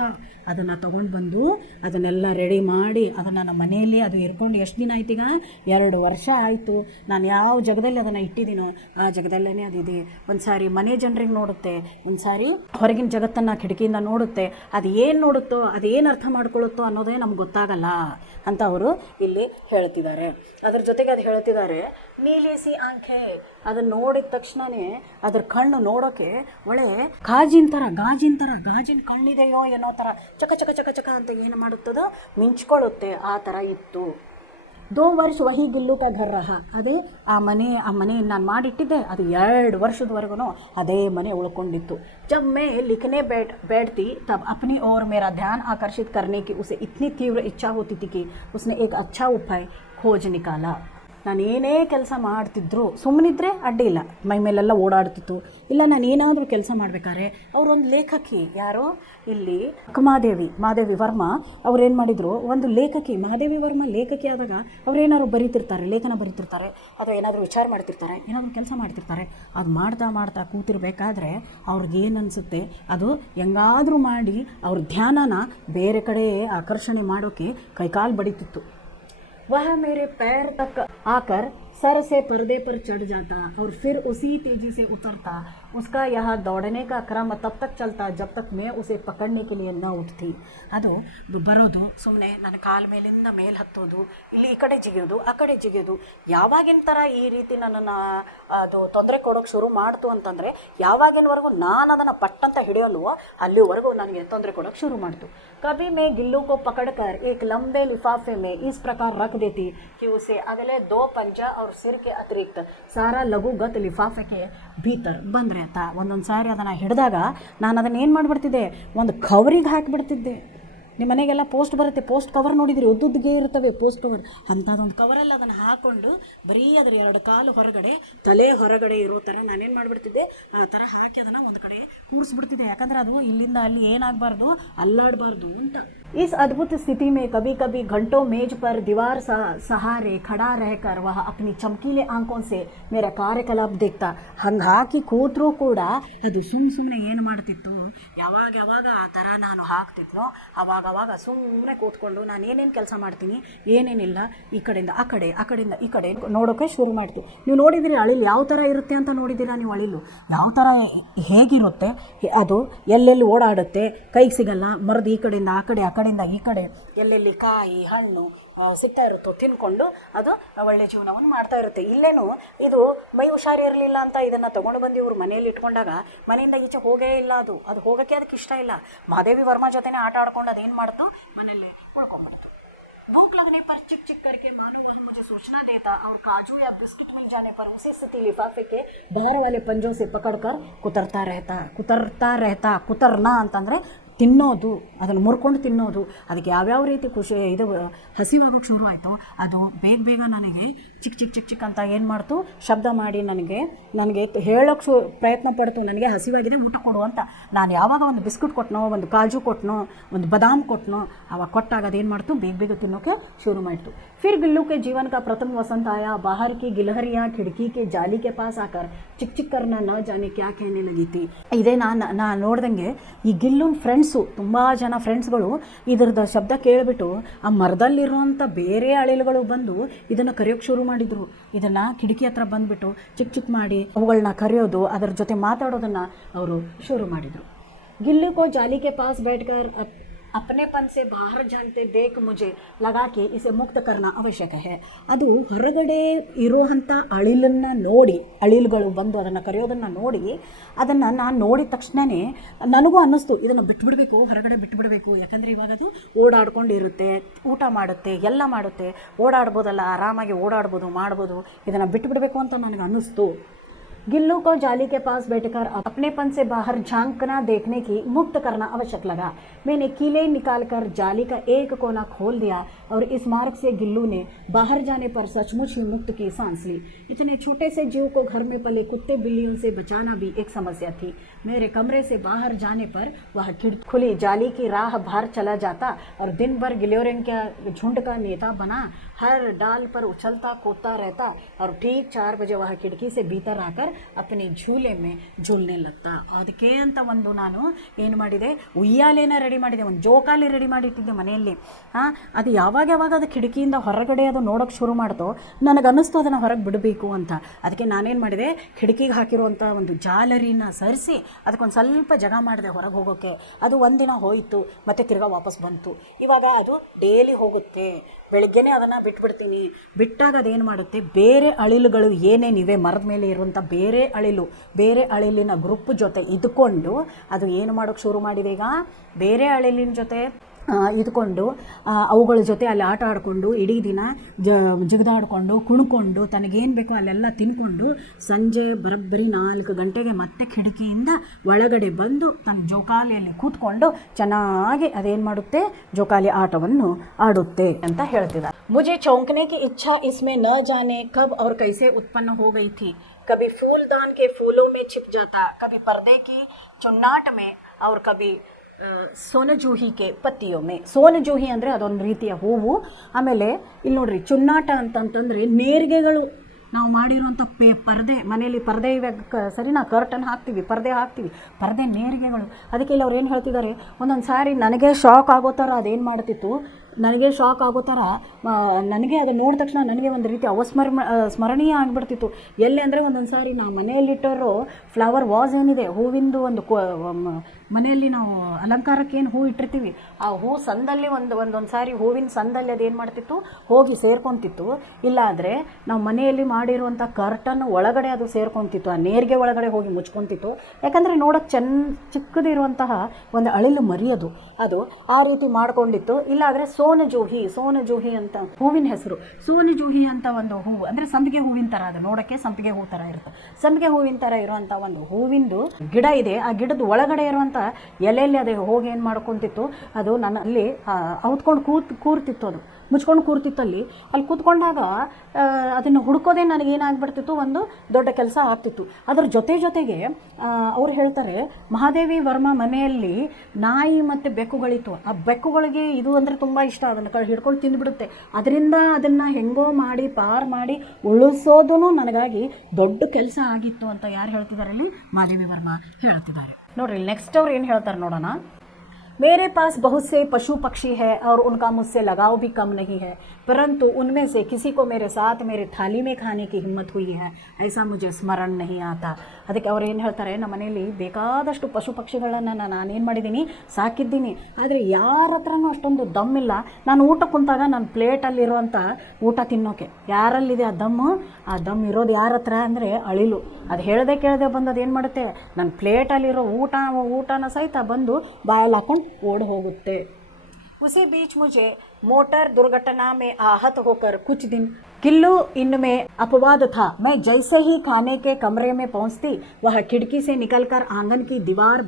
ಅದನ್ನು ತೊಗೊಂಡು ಬಂದು ಅದನ್ನೆಲ್ಲ ರೆಡಿ ಮಾಡಿ ಅದನ್ನು ನಮ್ಮ ಮನೆಯಲ್ಲಿ ಅದು ಇರ್ಕೊಂಡು ಎಷ್ಟು ದಿನ ಆಯ್ತೀಗ, 2 ವರ್ಷ ಆಯಿತು. ನಾನು ಯಾವ ಜಾಗದಲ್ಲಿ ಅದನ್ನು ಇಟ್ಟಿದ್ದೀನೋ ಆ ಜಾಗದಲ್ಲೇ ಅದಿದೆ. ಒಂದು ಸಾರಿ ಮನೆ ಜನರಿಗೆ ನೋಡುತ್ತೆ, ಒಂದು ಸಾರಿ ಹೊರಗಿನ ಜಗತ್ತನ್ನು ಕಿಟಕಿಯಿಂದ ನೋಡುತ್ತೆ. ಅದು ಏನು ನೋಡುತ್ತೋ, ಅದು ಏನು ಅರ್ಥ ಮಾಡ್ಕೊಳ್ಳುತ್ತೋ ಅನ್ನೋದೇ ನಮ್ಗೆ ಗೊತ್ತಾಗಲ್ಲ ಅಂತ ಅವರು ಇಲ್ಲಿ ಹೇಳ್ತಿದ್ದಾರೆ. ಅದ್ರ ಜೊತೆಗೆ ಅದು ಹೇಳ್ತಿದ್ದಾರೆ, ನೀಲೇಸಿ ಆಂಖೆ, ಅದನ್ನು ನೋಡಿದ ತಕ್ಷಣವೇ ಅದ್ರ ಕಣ್ಣು ನೋಡೋಕ್ಕೆ ಒಳ್ಳೆ ಗಾಜಿನ ಕಣ್ಣಿದೆಯೋ ಏನೋ ಥರ ಚಕ ಚಕ ಚಕ ಚಕ ಅಂತ ಏನು ಮಾಡುತ್ತದೋ ಮಿಂಚ್ಕೊಳ್ಳುತ್ತೆ, ಆ ಥರ ಇತ್ತು. 2 ವರ್ಷ ವಹಿ ಗಿಲ್ಲು ಕಾ ಘರ್ ರಹ. ಅದೇ ಆ ಮನೆ ನಾನು ಮಾಡಿಟ್ಟಿದ್ದೆ, ಅದು 2 ವರ್ಷದವರೆಗೂ ಅದೇ ಮನೆ ಉಳ್ಕೊಂಡಿತ್ತು. जब मैं लिखने बैठती तब अपनी ओर मेरा ध्यान आकर्षित करने की उसे इतनी तीव्र इच्छा होती थी कि उसने एक अच्छा उपाय खोज निकाला. ನಾನು ಏನೇ ಕೆಲಸ ಮಾಡ್ತಿದ್ರು ಸುಮ್ಮನಿದ್ರೆ ಅಡ್ಡಿ ಇಲ್ಲ, ಮೈ ಮೇಲೆಲ್ಲ ಓಡಾಡ್ತಿತ್ತು. ಇಲ್ಲ ನಾನು ಏನಾದರೂ ಕೆಲಸ ಮಾಡ್ಬೇಕಾದ್ರೆ ಅವರೊಂದು ಲೇಖಕಿ, ಯಾರೋ ಇಲ್ಲಿ ಮಾದೇವಿ ವರ್ಮ ಅವ್ರೇನು ಮಾಡಿದರು, ಒಂದು ಲೇಖಕಿ, ಮಹಾದೇವಿ ವರ್ಮ ಲೇಖಕಿ ಆದಾಗ ಅವ್ರೇನಾದ್ರು ಬರೀತಿರ್ತಾರೆ, ಲೇಖನ ಬರೀತಿರ್ತಾರೆ, ಅಥವಾ ಏನಾದರೂ ವಿಚಾರ ಮಾಡ್ತಿರ್ತಾರೆ, ಏನಾದರೂ ಕೆಲಸ ಮಾಡ್ತಿರ್ತಾರೆ. ಅದು ಮಾಡ್ತಾ ಕೂತಿರ್ಬೇಕಾದ್ರೆ ಅವ್ರಿಗೇನು ಅನಿಸುತ್ತೆ, ಅದು ಹೆಂಗಾದರೂ ಮಾಡಿ ಅವ್ರ ಧ್ಯಾನನ ಬೇರೆ ಕಡೆ ಆಕರ್ಷಣೆ ಮಾಡೋಕ್ಕೆ ಕೈಕಾಲು ಬಡಿತಿತ್ತು. वह मेरे पैर तक आकर सर से पर्दे पर चढ़ जाता और फिर उसी तेजी से उतरता. उसका यह दौड़ने का क्रम तब तक चलता जब तक मैं उसे पकड़ने के लिए न उठती. ಅದು ಬರೋದು ಸುಮ್ಮನೆ ನನ್ನ ಕಾಲ ಮೇಲಿಂದ ಮೇಲೆ ಹತ್ತೋದು, ಇಲ್ಲಿ ಈ ಕಡೆ ಜಿಗಿಯೋದು ಆ ಕಡೆ ಜಿಗಿಯೋದು. ಯಾವಾಗಿನ ಥರ ಈ ರೀತಿ ನನ್ನನ್ನು ಅದು ತೊಂದರೆ ಕೊಡೋಕ್ಕೆ ಶುರು ಮಾಡ್ತು ಅಂತಂದರೆ, ಯಾವಾಗಿನವರೆಗೂ ನಾನು ಅದನ್ನು ಪಟ್ಟಂತ ಹಿಡಿಯಲ್ವೋ ಅಲ್ಲಿವರೆಗೂ ನನಗೆ ತೊಂದರೆ ಕೊಡೋಕ್ಕೆ ಶುರು ಮಾಡ್ತು. कभी मैं गिल्लू को पकड़कर एक लंबे लिफाफे में इस प्रकार रख देती कि उसे अगले 2 पंजा और सिर के अतिरिक्त सारा लघुगत लिफाफे के भीतर बंद रहता. ಒಂದೊಂದು ಸಾರಿ ಅದನ್ನು ಹಿಡಿದಾಗ ನಾನು ಅದನ್ನು ಏನು ಮಾಡಿಬಿಡ್ತಿದ್ದೆ, ಒಂದು ಕವರಿಗೆ ಹಾಕಿಬಿಡ್ತಿದ್ದೆ. ನಿಮ್ಮ ಮನೆಗೆಲ್ಲ ಪೋಸ್ಟ್ ಬರುತ್ತೆ, ಪೋಸ್ಟ್ ಕವರ್ ನೋಡಿದ್ರಿ, ಉದ್ದುದ್ದಿಗೆ ಇರ್ತವೆ ಪೋಸ್ಟ್ ಕವರ್, ಅಂಥದ್ದೊಂದು ಕವರಲ್ಲಿ ಅದನ್ನು ಹಾಕ್ಕೊಂಡು ಬರೀ ಅದ್ರ 2 ಕಾಲು ಹೊರಗಡೆ ತಲೆ ಹೊರಗಡೆ ಇರೋ ಥರ ನಾನೇನು ಮಾಡಿಬಿಡ್ತಿದ್ದೆ, ಆ ಥರ ಹಾಕಿ ಅದನ್ನು ಒಂದು ಕಡೆ ಕೂರಿಸ್ಬಿಡ್ತಿದ್ದೆ. ಯಾಕಂದರೆ ಅದು ಇಲ್ಲಿಂದ ಅಲ್ಲಿ ಏನಾಗಬಾರ್ದು, ಅಲ್ಲಾಡಬಾರ್ದು ಅಂತ. इस अद्भुत स्थिति में कभी कभी घंटों मेज पर दीवार सहारे खड़ा रहकर वह अपनी चमकीले आंखों से मेरा कार्यकलाप देखता. ಹಂಗೆ ಹಾಕಿ ಕೂತ್ರೂ ಕೂಡ ಅದು ಸುಮ್ಮನೆ ಏನು ಮಾಡ್ತಿತ್ತು, ಯಾವಾಗ ಆ ಥರ ನಾನು ಹಾಕ್ತಿದ್ನೋ ಅವಾಗ ಸುಮ್ಮನೆ ಕೂತ್ಕೊಂಡು ನಾನು ಏನೇನು ಕೆಲಸ ಮಾಡ್ತೀನಿ ಏನೇನಿಲ್ಲ ಈ ಕಡೆಯಿಂದ ಆ ಕಡೆಯಿಂದ ಈ ಕಡೆ ನೋಡೋಕ್ಕೆ ಶುರು ಮಾಡ್ತು. ನೀವು ನೋಡಿದಿರಿ ಅಳಿಲು ಯಾವ ಥರ ಇರುತ್ತೆ ಅಂತ ನೋಡಿದ್ದೀರಾ ನೀವು? ಅಳಿಲು ಯಾವ ಥರ ಹೇಗಿರುತ್ತೆ, ಅದು ಎಲ್ಲೆಲ್ಲಿ ಓಡಾಡುತ್ತೆ, ಕೈಗೆ ಸಿಗಲ್ಲ, ಮರದ ಈ ಕಡೆಯಿಂದ ಆ ಕಡೆಯಿಂದ ಈ ಕಡೆ ಎಲ್ಲೆಲ್ಲಿ ಕಾಯಿ ಹಣ್ಣು ಸಿಗ್ತಾ ಇರುತ್ತೋ ತಿನ್ಕೊಂಡು ಅದು ಒಳ್ಳೆ ಜೀವನವನ್ನು ಮಾಡ್ತಾ ಇರುತ್ತೆ. ಇಲ್ಲೇನು ಇದು ಮೈ ಹುಷಾರಿರಲಿಲ್ಲ ಅಂತ ಇದನ್ನು ತೊಗೊಂಡು ಬಂದು ಇವರು ಮನೆಯಲ್ಲಿ ಇಟ್ಕೊಂಡಾಗ ಮನೆಯಿಂದ ಈಚೆ ಹೋಗೇ ಇಲ್ಲ, ಅದು ಹೋಗೋಕ್ಕೆ ಅದಕ್ಕೆ ಇಷ್ಟ ಇಲ್ಲ. ಮಹಾದೇವಿ ವರ್ಮ ಜೊತೆನೇ ಆಟ ಆಡ್ಕೊಂಡು ಅದೇನು ಮಾಡ್ತು, ಮನೆಯಲ್ಲಿ ಉಳ್ಕೊಂಡ್ಬಿಡ್ತು. भूख लगने पर चिक करके मानो वह मुझे सूचना देता और काजू या बिस्किट मिल जाने पर उसी स्थिति लिफाफे के बाहर वाले पंजों से पकड़कर कुतरता रहता. कुतरना ಅಂತಂದರೆ ತಿನ್ನೋದು, ಅದನ್ನು ಮುರ್ಕೊಂಡು ತಿನ್ನೋದು. ಅದಕ್ಕೆ ಯಾವ್ಯಾವ ರೀತಿ ಇದು ಹಸಿವಾಗೋಕ್ಕೆ ಶುರು ಆಯಿತು, ಅದು ಬೇಗ ನನಗೆ ಚಿಕ್ ಅಂತ ಏನು ಮಾಡ್ತು, ಶಬ್ದ ಮಾಡಿ ನನಗೆ ಹೇಳೋಕ್ಕೆ ಪ್ರಯತ್ನ ಪಡ್ತು, ನನಗೆ ಹಸಿವಾಗಿದೆ ಊಟ ಕೊಡು ಅಂತ. ನಾನು ಯಾವಾಗ ಒಂದು ಬಿಸ್ಕಿಟ್ ಕೊಟ್ಟನೋ, ಒಂದು ಕಾಜು ಕೊಟ್ಟನೋ, ಒಂದು ಬಾದಾಮ್ ಕೊಟ್ಟನೋ, ಅವಾಗ ಕೊಟ್ಟಾಗ ಅದೇನು ಮಾಡ್ತು, ಬೇಗ ತಿನ್ನೋಕ್ಕೆ ಶುರು ಮಾಡಿತು. फिर गिल्लू के जीवन का प्रथम वसंत आया. बाहर की गिलहरियाँ खिड़की के जाली के पास आकर चिक करना न जाने क्या कहने लगी थी. ಇದೇ ನಾನು ನೋಡ್ದಂಗೆ ಈ ಗಿಲ್ಲುನ ಫ್ರೆಂಡ್ಸು, ತುಂಬ ಜನ ಫ್ರೆಂಡ್ಸ್ಗಳು ಇದರದ ಶಬ್ದ ಕೇಳಿಬಿಟ್ಟು ಆ ಮರದಲ್ಲಿರುವಂಥ ಬೇರೆ ಅಳಿಲುಗಳು ಬಂದು ಇದನ್ನು ಕರೆಯೋಕ್ಕೆ ಶುರು ಮಾಡಿದರು. ಇದನ್ನು ಕಿಟಕಿ ಹತ್ರ ಬಂದುಬಿಟ್ಟು ಚಿಕ್ ಮಾಡಿ ಅವುಗಳನ್ನ ಕರೆಯೋದು, ಅದರ ಜೊತೆ ಮಾತಾಡೋದನ್ನು ಅವರು ಶುರು ಮಾಡಿದರು. गिल्लू को जाली के पास बैठकर अपनेपन से बाहर झांकते देख मुझे लगा कि इसे मुक्त करना आवश्यक है. ಅದು ಹೊರಗಡೆ ಇರುವಂಥ ಅಳಿಲನ್ನು ನೋಡಿ, ಅಳಿಲುಗಳು ಬಂದು ಅದನ್ನು ಕರೆಯೋದನ್ನು ನೋಡಿ, ಅದನ್ನು ನಾನು ನೋಡಿದ ತಕ್ಷಣವೇ ನನಗೂ ಅನ್ನಿಸ್ತು ಇದನ್ನು ಬಿಟ್ಬಿಡಬೇಕು, ಹೊರಗಡೆ ಬಿಟ್ಬಿಡಬೇಕು. ಯಾಕಂದರೆ ಇವಾಗ ಅದು ಓಡಾಡ್ಕೊಂಡಿರುತ್ತೆ, ಊಟ ಮಾಡುತ್ತೆ, ಎಲ್ಲ ಮಾಡುತ್ತೆ, ಓಡಾಡ್ಬೋದಲ್ಲ, ಆರಾಮಾಗಿ ಓಡಾಡ್ಬೋದು, ಮಾಡ್ಬೋದು, ಇದನ್ನು ಬಿಟ್ಬಿಡಬೇಕು ಅಂತ ನನಗೆ ಅನ್ನಿಸ್ತು. गिल्लू को जाली के पास बैठकर अपनेपन से बाहर झांकना देखने की मुक्त करना आवश्यक लगा. मैंने कीले निकालकर जाली का एक कोना खोल दिया और इस मार्ग से गिल्लू ने बाहर जाने पर सचमुच ही मुक्त की सांस ली. इतने छोटे से जीव को घर में पले कुत्ते बिल्लियों से बचाना भी एक समस्या थी. मेरे कमरे से बाहर जाने पर वह खिड़की खुली जाली की राह बाहर चला जाता और दिन भर गिलोरियों का झुंड का नेता बना हर डाल पर उछलता कूदता रहता और ठीक 4 बजे वह खिड़की से भीतर आकर अपने झूले में झूलने लगता. ಅದಕ್ಕೆ ಅಂತ ಒಂದು ನಾನು ಏನು ಮಾಡಿದೆ, ಉಯ್ಯಾಲೆನ ರೆಡಿ ಮಾಡಿದೆ, ಒಂದು ಜೋಕಾಲಿ ರೆಡಿ ಮಾಡಿಟ್ಟಿದ್ದೆ ಮನೆಯಲ್ಲಿ. ಅದು ಯಾವಾಗ ಅದು ಕಿಟಕಿಯಿಂದ ಹೊರಗಡೆ ಅದು ನೋಡೋಕ್ಕೆ ಶುರು ಮಾಡ್ತೋ, ನನಗೆ ಅನ್ನಿಸ್ತು ಅದನ್ನು ಹೊರಗೆ ಬಿಡಬೇಕು ಅಂತ. ಅದಕ್ಕೆ ನಾನೇನು ಮಾಡಿದೆ, ಕಿಟಕಿಗೆ ಹಾಕಿರುವಂಥ ಒಂದು ಜಾಲರಿನ ಸರಿಸಿ ಅದಕ್ಕೊಂದು ಸ್ವಲ್ಪ ಜಾಗ ಮಾಡಿದೆ ಹೊರಗೆ ಹೋಗೋಕ್ಕೆ. ಅದು ಒಂದಿನ ಹೋಯಿತು, ಮತ್ತೆ ತಿರ್ಗಾ ವಾಪಸ್ ಬಂತು. ಇವಾಗ ಅದು ಡೈಲಿ ಹೋಗುತ್ತೆ, ಬೆಳಗ್ಗೆನೇ ಅದನ್ನು ಬಿಟ್ಬಿಡ್ತೀನಿ. ಬಿಟ್ಟಾಗ ಅದೇನು ಮಾಡುತ್ತೆ, ಬೇರೆ ಅಳಿಲುಗಳು ಏನೇನಿವೆ ಮರದ ಮೇಲೆ ಇರುವಂಥ ಬೇರೆ ಅಳಿಲಿನ ಗ್ರೂಪ್ ಜೊತೆ ಇದ್ಕೊಂಡು ಅದು ಏನು ಮಾಡೋಕ್ಕೆ ಶುರು ಮಾಡಿದೆ, ಈಗ ಬೇರೆ ಅಳಿಲಿನ ಜೊತೆ ಇದ್ಕೊಂಡು ಅವುಗಳ ಜೊತೆ ಅಲ್ಲಿ ಆಟ ಆಡಿಕೊಂಡು ಇಡೀ ದಿನ ಜಿಗಿದಾಡಿಕೊಂಡು ಕುಣ್ಕೊಂಡು ತನಗೇನು ಬೇಕೋ ಅಲ್ಲೆಲ್ಲ ತಿನ್ಕೊಂಡು ಸಂಜೆ ಬರೋಬ್ಬರಿ 4 ಗಂಟೆಗೆ ಮತ್ತೆ ಕಿಟಕಿಯಿಂದ ಒಳಗಡೆ ಬಂದು ತನ್ನ ಜೋಕಾಲಿಯಲ್ಲಿ ಕೂತ್ಕೊಂಡು ಚೆನ್ನಾಗಿ ಅದೇನು ಮಾಡುತ್ತೆ, ಜೋಕಾಲಿ ಆಟವನ್ನು ಆಡುತ್ತೆ ಅಂತ ಹೇಳ್ತಿದ್ದಾರೆ. ಮುಜೆ ಚೌಂಕನೆ ಕಿ ಇಚ್ಛಾ ಇಸ್ಮೆ ನ ಜಾನೆ ಕಬ್ और कैसे उत्पन्न हो गई थी. कभी फूलदान के फूलों में छिप जाता, कभी पर्दे की चुन्नाट में और कभी ಸೋನಜೂಹಿಗೆ ಪತ್ತಿಯೊಮ್ಮೆ. ಸೋನಜೂಹಿ ಅಂದರೆ ಅದೊಂದು ರೀತಿಯ ಹೂವು. ಆಮೇಲೆ ಇಲ್ಲಿ ನೋಡ್ರಿ, ಚುನ್ನಾಟ ಅಂತಂತಂದರೆ ನೇರಿಗೆಗಳು. ನಾವು ಮಾಡಿರುವಂಥ ಪರ್ದೆ, ಮನೆಯಲ್ಲಿ ಪರ್ದೆ ಇವೆ ಸರಿನಾ, ಕರ್ಟನ್ ಹಾಕ್ತೀವಿ, ಪರ್ದೆ ಹಾಕ್ತೀವಿ, ಪರ್ದೆ ನೇರಿಗೆಗಳು. ಅದಕ್ಕೆ ಇಲ್ಲಿ ಅವ್ರು ಏನು ಹೇಳ್ತಿದ್ದಾರೆ, ಒಂದೊಂದು ಸಾರಿ ನನಗೆ ಶಾಕ್ ಆಗೋ ಥರ ಅದೇನು ಮಾಡ್ತಿತ್ತು, ನನಗೆ ಶಾಕ್ ಆಗೋ ಥರ ನನಗೆ ಅದು ನೋಡಿದ ತಕ್ಷಣ ನನಗೆ ಒಂದು ರೀತಿ ಸ್ಮರಣೀಯ ಆಗಿಬಿಡ್ತಿತ್ತು. ಎಲ್ಲಿ ಅಂದರೆ ಒಂದೊಂದು ಸಾರಿ ನಾವು ಮನೆಯಲ್ಲಿಟ್ಟರೋ ಫ್ಲವರ್ ವಾಸ್ ಏನಿದೆ, ಹೂವಿಂದು ಒಂದು ಮನೆಯಲ್ಲಿ ನಾವು ಅಲಂಕಾರಕ್ಕೆ ಏನು ಹೂ ಇಟ್ಟಿರ್ತೀವಿ, ಆ ಹೂ ಸಂದಲ್ಲಿ ಒಂದೊಂದು ಸಾರಿ ಹೂವಿನ ಸಂದಲ್ಲಿ ಅದೇನು ಮಾಡ್ತಿತ್ತು, ಹೋಗಿ ಸೇರ್ಕೊತಿತ್ತು. ಇಲ್ಲಾದರೆ ನಾವು ಮನೆಯಲ್ಲಿ ಮಾಡಿರುವಂಥ ಕರ್ಟನ್ ಒಳಗಡೆ ಅದು ಸೇರ್ಕೊತಿತ್ತು, ಆ ನೇರಿಗೆ ಒಳಗಡೆ ಹೋಗಿ ಮುಚ್ಕೊತಿತ್ತು. ಯಾಕಂದರೆ ನೋಡೋಕ್ಕೆ ಚಿಕ್ಕದಿರುವಂತಹ ಒಂದು ಅಳಿಲು ಮರಿಯೋದು ಅದು ಆ ರೀತಿ ಮಾಡ್ಕೊಂಡಿತ್ತು. ಇಲ್ಲಾದರೆ ಸೋನಜೂಹಿ ಅಂತ ಹೂವಿನ ಹೆಸರು. ಸೋನಜೂಹಿ ಅಂತ ಒಂದು ಹೂವು ಅಂದರೆ ಸಂಪಿಗೆ ಹೂವಿನ ಥರ, ಅದು ನೋಡೋಕ್ಕೆ ಸಂಪಿಗೆ ಹೂ ಥರ ಇರುತ್ತೆ. ಸಂಪಿಗೆ ಹೂವಿನ ಥರ ಇರುವಂಥ ಒಂದು ಹೂವಿಂದು ಗಿಡ ಇದೆ. ಆ ಗಿಡದ ಒಳಗಡೆ ಇರುವಂಥ ಎಲೆಯಲ್ಲಿ ಅದು ಹೋಗಿ ಏನು ಮಾಡ್ಕೊತಿತ್ತು, ಅದು ನನ್ನಲ್ಲಿ ಔತ್ಕೊಂಡು ಕೂರ್ತಿತ್ತು, ಅದು ಮುಚ್ಕೊಂಡು ಕೂರ್ತಿತ್ತಲ್ಲಿ. ಅಲ್ಲಿ ಕೂತ್ಕೊಂಡಾಗ ಅದನ್ನು ಹುಡ್ಕೋದೇ ನನಗೇನಾಗ್ಬಿಡ್ತಿತ್ತು, ಒಂದು ದೊಡ್ಡ ಕೆಲಸ ಆಗ್ತಿತ್ತು. ಅದರ ಜೊತೆಗೆ ಅವ್ರು ಹೇಳ್ತಾರೆ, ಮಹಾದೇವಿ ವರ್ಮ ಮನೆಯಲ್ಲಿ ನಾಯಿ ಮತ್ತು ಬೆಕ್ಕುಗಳಿತ್ತು. ಆ ಬೆಕ್ಕುಗಳಿಗೆ ಇದು ಅಂದರೆ ತುಂಬ ಇಷ್ಟ, ಅದನ್ನು ಹಿಡ್ಕೊಂಡು ತಿಂದುಬಿಡುತ್ತೆ. ಅದರಿಂದ ಅದನ್ನು ಹೆಂಗೋ ಮಾಡಿ ಪಾರು ಮಾಡಿ ಉಳಿಸೋದು ನನಗಾಗಿ ದೊಡ್ಡ ಕೆಲಸ ಆಗಿತ್ತು ಅಂತ ಯಾರು ಹೇಳ್ತಿದ್ದಾರೆ ಇಲ್ಲಿ, ಮಹಾದೇವಿ ವರ್ಮ ಹೇಳ್ತಿದ್ದಾರೆ. ನೋಡ್ರಿ, ನೆಕ್ಸ್ಟ್ ಅವ್ರು ಏನು ಹೇಳ್ತಾರೆ ನೋಡೋಣ. मेरे पास बहुत से पशु पक्षी है और उनका मुझसे लगाव भी कम नहीं है, परंतु उनमें से किसी को मेरे साथ मेरे थाली में खाने की हिम्मत हुई है, ऐसा मुझे स्मरण नहीं आता. ಅದಕ್ಕೆ ಅವ್ರು ಏನು ಹೇಳ್ತಾರೆ, ನಮ್ಮ ಮನೆಯಲ್ಲಿ ಬೇಕಾದಷ್ಟು ಪಶು ಪಕ್ಷಿಗಳನ್ನು ನಾನೇನು ಮಾಡಿದ್ದೀನಿ, ಸಾಕಿದ್ದೀನಿ. ಆದರೆ ಯಾರ ಹತ್ರನೂ ಅಷ್ಟೊಂದು ದಮ್ಮಿಲ್ಲ. ನಾನು ಊಟ ಕುಂತಾಗ ನನ್ನ ಪ್ಲೇಟಲ್ಲಿರುವಂಥ ಊಟ ತಿನ್ನೋಕೆ ಯಾರಲ್ಲಿದೆ ಆ ದಮ್ ಇರೋದು ಯಾರ ಹತ್ರ ಅಂದರೆ ಅಳಿಲು. ಅದು ಹೇಳದೆ ಕೇಳದೆ ಬಂದು ಅದೇನು ಮಾಡುತ್ತೆ, ನನ್ನ ಪ್ಲೇಟಲ್ಲಿರೋ ಊಟನ ಸಹಿತ ಬಂದು ಬಾಯಲ್ಲಿ ಹಾಕೊಂಡು ಓಡ್ ಹೋಗುತ್ತೆ. उसी बीच मुझे मोटर दुर्घटना में आहत होकर कुछ दिन किल्लू इनमें अपवाद था. मैं जैसे ही खाने के कमरे में पहुंचती, वह खिड़की से निकलकर आंगन की दीवार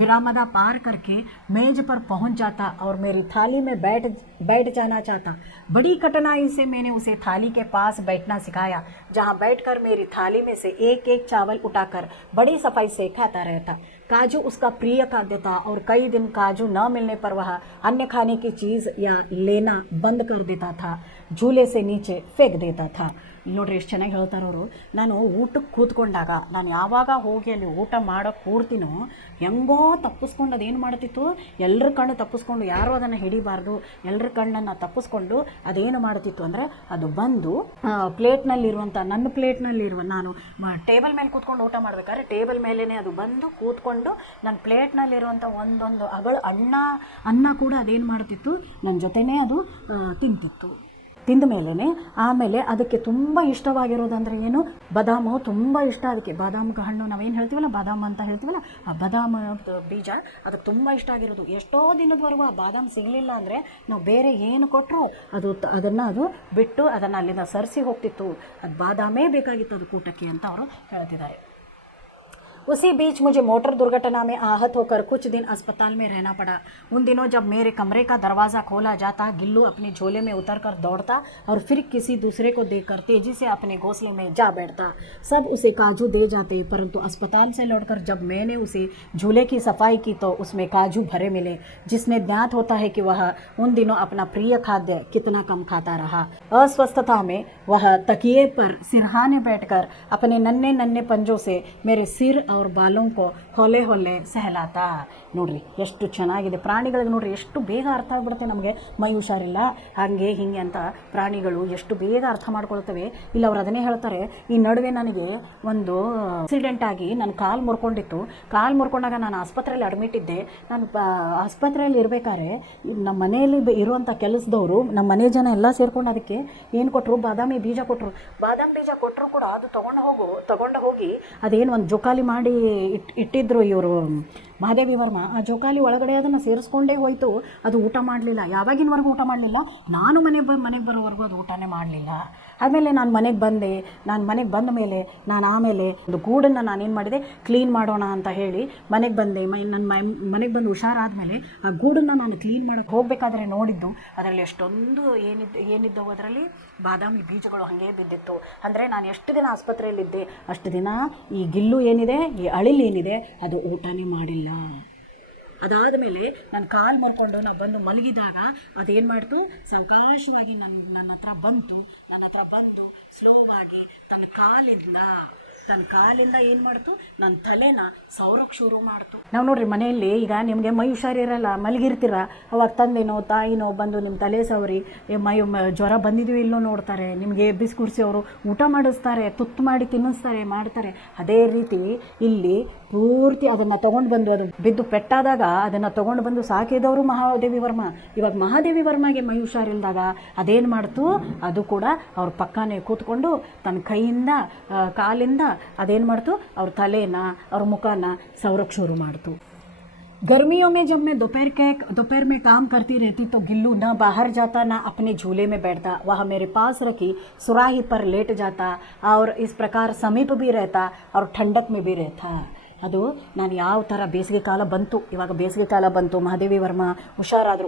बरामदा पार करके मेज पर पहुंच जाता और मेरी थाली में बैठ जाना चाहता. बड़ी कठिनाई से मैंने उसे थाली के पास बैठना सिखाया, जहां बैठकर मेरी थाली में से एक चावल उठाकर बड़ी सफाई से खाता रहता. काजू उसका प्रिय खाद्य था और कई दिन काजू न मिलने पर वह अन्य खाने की चीज़ या लेना बंद कर देता था, झूले से नीचे फेंक देता था. ನೋಡ್ರಿ, ಎಷ್ಟು ಚೆನ್ನಾಗಿ ಹೇಳ್ತಾರವರು. ನಾನು ಊಟಕ್ಕೆ ಕೂತ್ಕೊಂಡಾಗ, ನಾನು ಯಾವಾಗ ಹೋಗಿ ಅಲ್ಲಿ ಊಟ ಮಾಡೋಕ್ಕೆ ಕೂರ್ತೀನೋ, ಹೆಂಗೋ ತಪ್ಪಿಸ್ಕೊಂಡು ಅದೇನು ಮಾಡ್ತಿತ್ತು, ಎಲ್ಲರ ಕಣ್ಣು ತಪ್ಪಿಸ್ಕೊಂಡು, ಯಾರೂ ಅದನ್ನು ಹಿಡಿಬಾರ್ದು, ಎಲ್ಲರ ಕಣ್ಣನ್ನು ತಪ್ಪಿಸ್ಕೊಂಡು ಅದೇನು ಮಾಡ್ತಿತ್ತು ಅಂದರೆ, ಅದು ಬಂದು ಪ್ಲೇಟ್ನಲ್ಲಿರುವಂಥ, ನನ್ನ ಪ್ಲೇಟ್ನಲ್ಲಿರುವ, ನಾನು ಟೇಬಲ್ ಮೇಲೆ ಕೂತ್ಕೊಂಡು ಊಟ ಮಾಡಬೇಕಾದ್ರೆ ಟೇಬಲ್ ಮೇಲೇ ಅದು ಬಂದು ಕೂತ್ಕೊಂಡು ನನ್ನ ಪ್ಲೇಟ್ನಲ್ಲಿರುವಂಥ ಒಂದೊಂದು ಅಗಳು ಅನ್ನ ಕೂಡ ಅದೇನು ಮಾಡ್ತಿತ್ತು, ನನ್ನ ಜೊತೆನೇ ಅದು ತಿಂತಿತ್ತು. ತಿಂದ ಮೇಲೇ ಆಮೇಲೆ ಅದಕ್ಕೆ ತುಂಬ ಇಷ್ಟವಾಗಿರೋದಂದರೆ ಏನು, ಬಾದಾಮು ತುಂಬ ಇಷ್ಟ. ಅದಕ್ಕೆ ಬಾದಾಮಿ ಹಣ್ಣು ನಾವೇನು ಹೇಳ್ತೀವಲ್ಲ, ಬಾದಾಮ್ ಅಂತ ಹೇಳ್ತೀವಲ್ಲ, ಆ ಬಾದಾಮ ಬೀಜ ಅದಕ್ಕೆ ತುಂಬ ಇಷ್ಟ ಆಗಿರೋದು. ಎಷ್ಟೋ ದಿನದವರೆಗೂ ಆ ಬಾದಾಮ್ ಸಿಗಲಿಲ್ಲ ಅಂದರೆ ನಾವು ಬೇರೆ ಏನು ಕೊಟ್ಟರು ಅದನ್ನು ಬಿಟ್ಟು ಅದನ್ನು ಅಲ್ಲಿಂದ ಸರಿಸಿ ಹೋಗ್ತಿತ್ತು. ಅದು ಬಾದಾಮೇ ಬೇಕಾಗಿತ್ತು ಅದು ಕೂಟಕ್ಕೆ ಅಂತ ಅವರು ಹೇಳ್ತಿದ್ದಾರೆ. उसी बीच मुझे मोटर दुर्घटना में आहत होकर कुछ दिन अस्पताल में रहना पड़ा. उन दिनों जब मेरे कमरे का दरवाज़ा खोला जाता, गिल्लू अपने झोले में उतरकर दौड़ता और फिर किसी दूसरे को देखकर तेजी से अपने घोंसले में जा बैठता. सब उसे काजू दे जाते, परंतु अस्पताल से लौटकर जब मैंने उसे झूले की सफाई की तो उसमें काजू भरे मिले, जिसने ज्ञात होता है कि वह उन दिनों अपना प्रिय खाद्य कितना कम खाता रहा. अस्वस्थता में वह तकिए पर सिरहाने बैठकर अपने नन्हे पंजों से मेरे सिर और बालों को ಹೊಲೆ ಸಹಲಾತ. ನೋಡ್ರಿ, ಎಷ್ಟು ಚೆನ್ನಾಗಿದೆ. ಪ್ರಾಣಿಗಳಿಗೆ ನೋಡ್ರಿ ಎಷ್ಟು ಬೇಗ ಅರ್ಥ ಆಗಿಬಿಡುತ್ತೆ. ನಮಗೆ ಮೈ ಹುಷಾರಿಲ್ಲ ಹಾಗೆ ಹೀಗೆ ಅಂತ ಪ್ರಾಣಿಗಳು ಎಷ್ಟು ಬೇಗ ಅರ್ಥ ಮಾಡ್ಕೊಳ್ತವೆ. ಇಲ್ಲಿ ಅವ್ರು ಅದನ್ನೇ ಹೇಳ್ತಾರೆ, ಈ ನಡುವೆ ನನಗೆ ಒಂದು ಆಕ್ಸಿಡೆಂಟ್ ಆಗಿ ನನ್ನ ಕಾಲು ಮುರ್ಕೊಂಡಿತ್ತು. ಕಾಲು ಮುರ್ಕೊಂಡಾಗ ನಾನು ಆಸ್ಪತ್ರೆಯಲ್ಲಿ ಅಡ್ಮಿಟ್ ಇದ್ದೆ. ನಾನು ಆಸ್ಪತ್ರೆಯಲ್ಲಿ ಇರಬೇಕಾದ್ರೆ ನಮ್ಮ ಮನೆಯಲ್ಲಿ ಇರುವಂಥ ಕೆಲಸದವರು, ನಮ್ಮ ಮನೆ ಜನ ಎಲ್ಲ ಸೇರ್ಕೊಂಡು ಅದಕ್ಕೆ ಏನು ಕೊಟ್ಟರು, ಬಾದಾಮಿ ಬೀಜ ಕೊಟ್ಟರು. ಬಾದಾಮಿ ಬೀಜ ಕೊಟ್ಟರು ಕೂಡ ಅದು ತೊಗೊಂಡು ಹೋಗಿ ಅದೇನು ಒಂದು ಜೋಕಾಲಿ ಮಾಡಿ ಇಟ್ಟಿದ್ರು ಇವರು ಮಹಾದೇವಿ ವರ್ಮ ಆ ಜೋಕಾಲಿ ಒಳಗಡೆ ಅದನ್ನು ಸೇರಿಸ್ಕೊಂಡೇ ಹೋಯಿತು. ಅದು ಊಟ ಮಾಡಲಿಲ್ಲ, ಯಾವಾಗಿನವರೆಗೂ ಊಟ ಮಾಡಲಿಲ್ಲ, ನಾನು ಮನೆಗೆ ಬರೋವರೆಗೂ ಅದು ಊಟನೇ ಮಾಡಲಿಲ್ಲ. ಆಮೇಲೆ ನಾನು ಮನೆಗೆ ಬಂದ ಮೇಲೆ ನಾನು ಆಮೇಲೆ ಒಂದು ಗೂಡನ್ನು ನಾನೇನು ಮಾಡಿದೆ, ಕ್ಲೀನ್ ಮಾಡೋಣ ಅಂತ ಹೇಳಿ ಮನೆಗೆ ಬಂದೆ. ನನ್ನ ಮನೆಗೆ ಬಂದು ಹುಷಾರಾದಮೇಲೆ ಆ ಗೂಡನ್ನು ನಾನು ಕ್ಲೀನ್ ಮಾಡೋಕ್ಕೆ ಹೋಗಬೇಕಾದ್ರೆ ನೋಡಿದ್ದು, ಅದರಲ್ಲಿ ಎಷ್ಟೊಂದು ಏನಿದ್ದವು ಅದರಲ್ಲಿ ಬಾದಾಮಿ ಬೀಜಗಳು ಹಾಗೆ ಬಿದ್ದಿತ್ತು. ಅಂದರೆ ನಾನು ಎಷ್ಟು ದಿನ ಆಸ್ಪತ್ರೆಯಲ್ಲಿದ್ದೆ ಅಷ್ಟು ದಿನ ಈ ಗಿಲ್ಲು ಏನಿದೆ, ಈ ಅಳಿಲು ಏನಿದೆ, ಅದು ಊಟನೇ ಮಾಡಿಲ್ಲ. ಅದಾದ ಮೇಲೆ ನಾನು ಕಾಲು ಮರ್ಕೊಂಡು ನಾನು ಬಂದು ಮಲಗಿದಾಗ ಅದೇನು ಮಾಡ್ತು, ಸಾವಕಾಶವಾಗಿ ನನ್ನ ಹತ್ರ ಬಂತು ಸ್ಲೋವಾಗಿ ತನ್ನ ಕಾಲಿಂದ ಏನು ಮಾಡ್ತು, ನನ್ನ ತಲೆನ ಸೌರಕ್ಕೆ ಶುರು ಮಾಡ್ತು. ನಾವು ನೋಡ್ರಿ ಮನೆಯಲ್ಲಿ ಈಗ ನಿಮಗೆ ಮೈ ಹುಷಾರಿರಲ್ಲ, ಮಲಗಿರ್ತೀರ, ಅವಾಗ ತಂದೆನೋ ತಾಯಿನೋ ಬಂದು ನಿಮ್ಮ ತಲೆ ಸವರಿ ಜ್ವರ ಬಂದಿದೆಯೋ ಇಲ್ಲೋ ನೋಡ್ತಾರೆ, ನಿಮಗೆ ಎಬ್ಬಿಸಿ ಕೂರಿಸಿ ಅವರು ಊಟ ಮಾಡಿಸ್ತಾರೆ, ತುತ್ತು ಮಾಡಿ ತಿನ್ನಿಸ್ತಾರೆ, ಮಾಡ್ತಾರೆ. ಅದೇ ರೀತಿ ಇಲ್ಲಿ ಪೂರ್ತಿ ಅದನ್ನು ತೊಗೊಂಡು ಬಂದು ಅದು ಬಿದ್ದು ಪೆಟ್ಟಾದಾಗ ಅದನ್ನು ತೊಗೊಂಡು ಬಂದು ಸಾಕಿದವರು ಮಹಾದೇವಿ ವರ್ಮ. ಇವಾಗ ಮಹಾದೇವಿ ವರ್ಮಗೆ ಮೈ ಹುಷಾರಿಲ್ದಾಗ ಅದೇನು ಮಾಡ್ತು, ಅದು ಕೂಡ ಅವ್ರ ಪಕ್ಕನೇ ಕೂತ್ಕೊಂಡು ತನ್ನ ಕೈಯಿಂದ ಕಾಲಿಂದ ಅದೇನು ಮಾಡ್ತು, ಅವ್ರ ತಲೆನ ಅವ್ರ ಮುಖನ ಸವರಕ್ಕೆ ಶುರು ಮಾಡ್ತು. गर्मियों में जब मैं दोपहर में काम करती रहती तो गिल्लू ना बाहर जाता ना अपने झूले में बैठता, वह मेरे पास रखी सुराही पर लेट जाता और इस प्रकार समीप भी रहता और ठंडक में भी रहता. ಅದು ನಾನು ಯಾವ ಥರ ಬೇಸಿಗೆ ಕಾಲ ಬಂತು, ಇವಾಗ ಬೇಸಿಗೆ ಕಾಲ ಬಂತು, ಮಹಾದೇವಿ ವರ್ಮ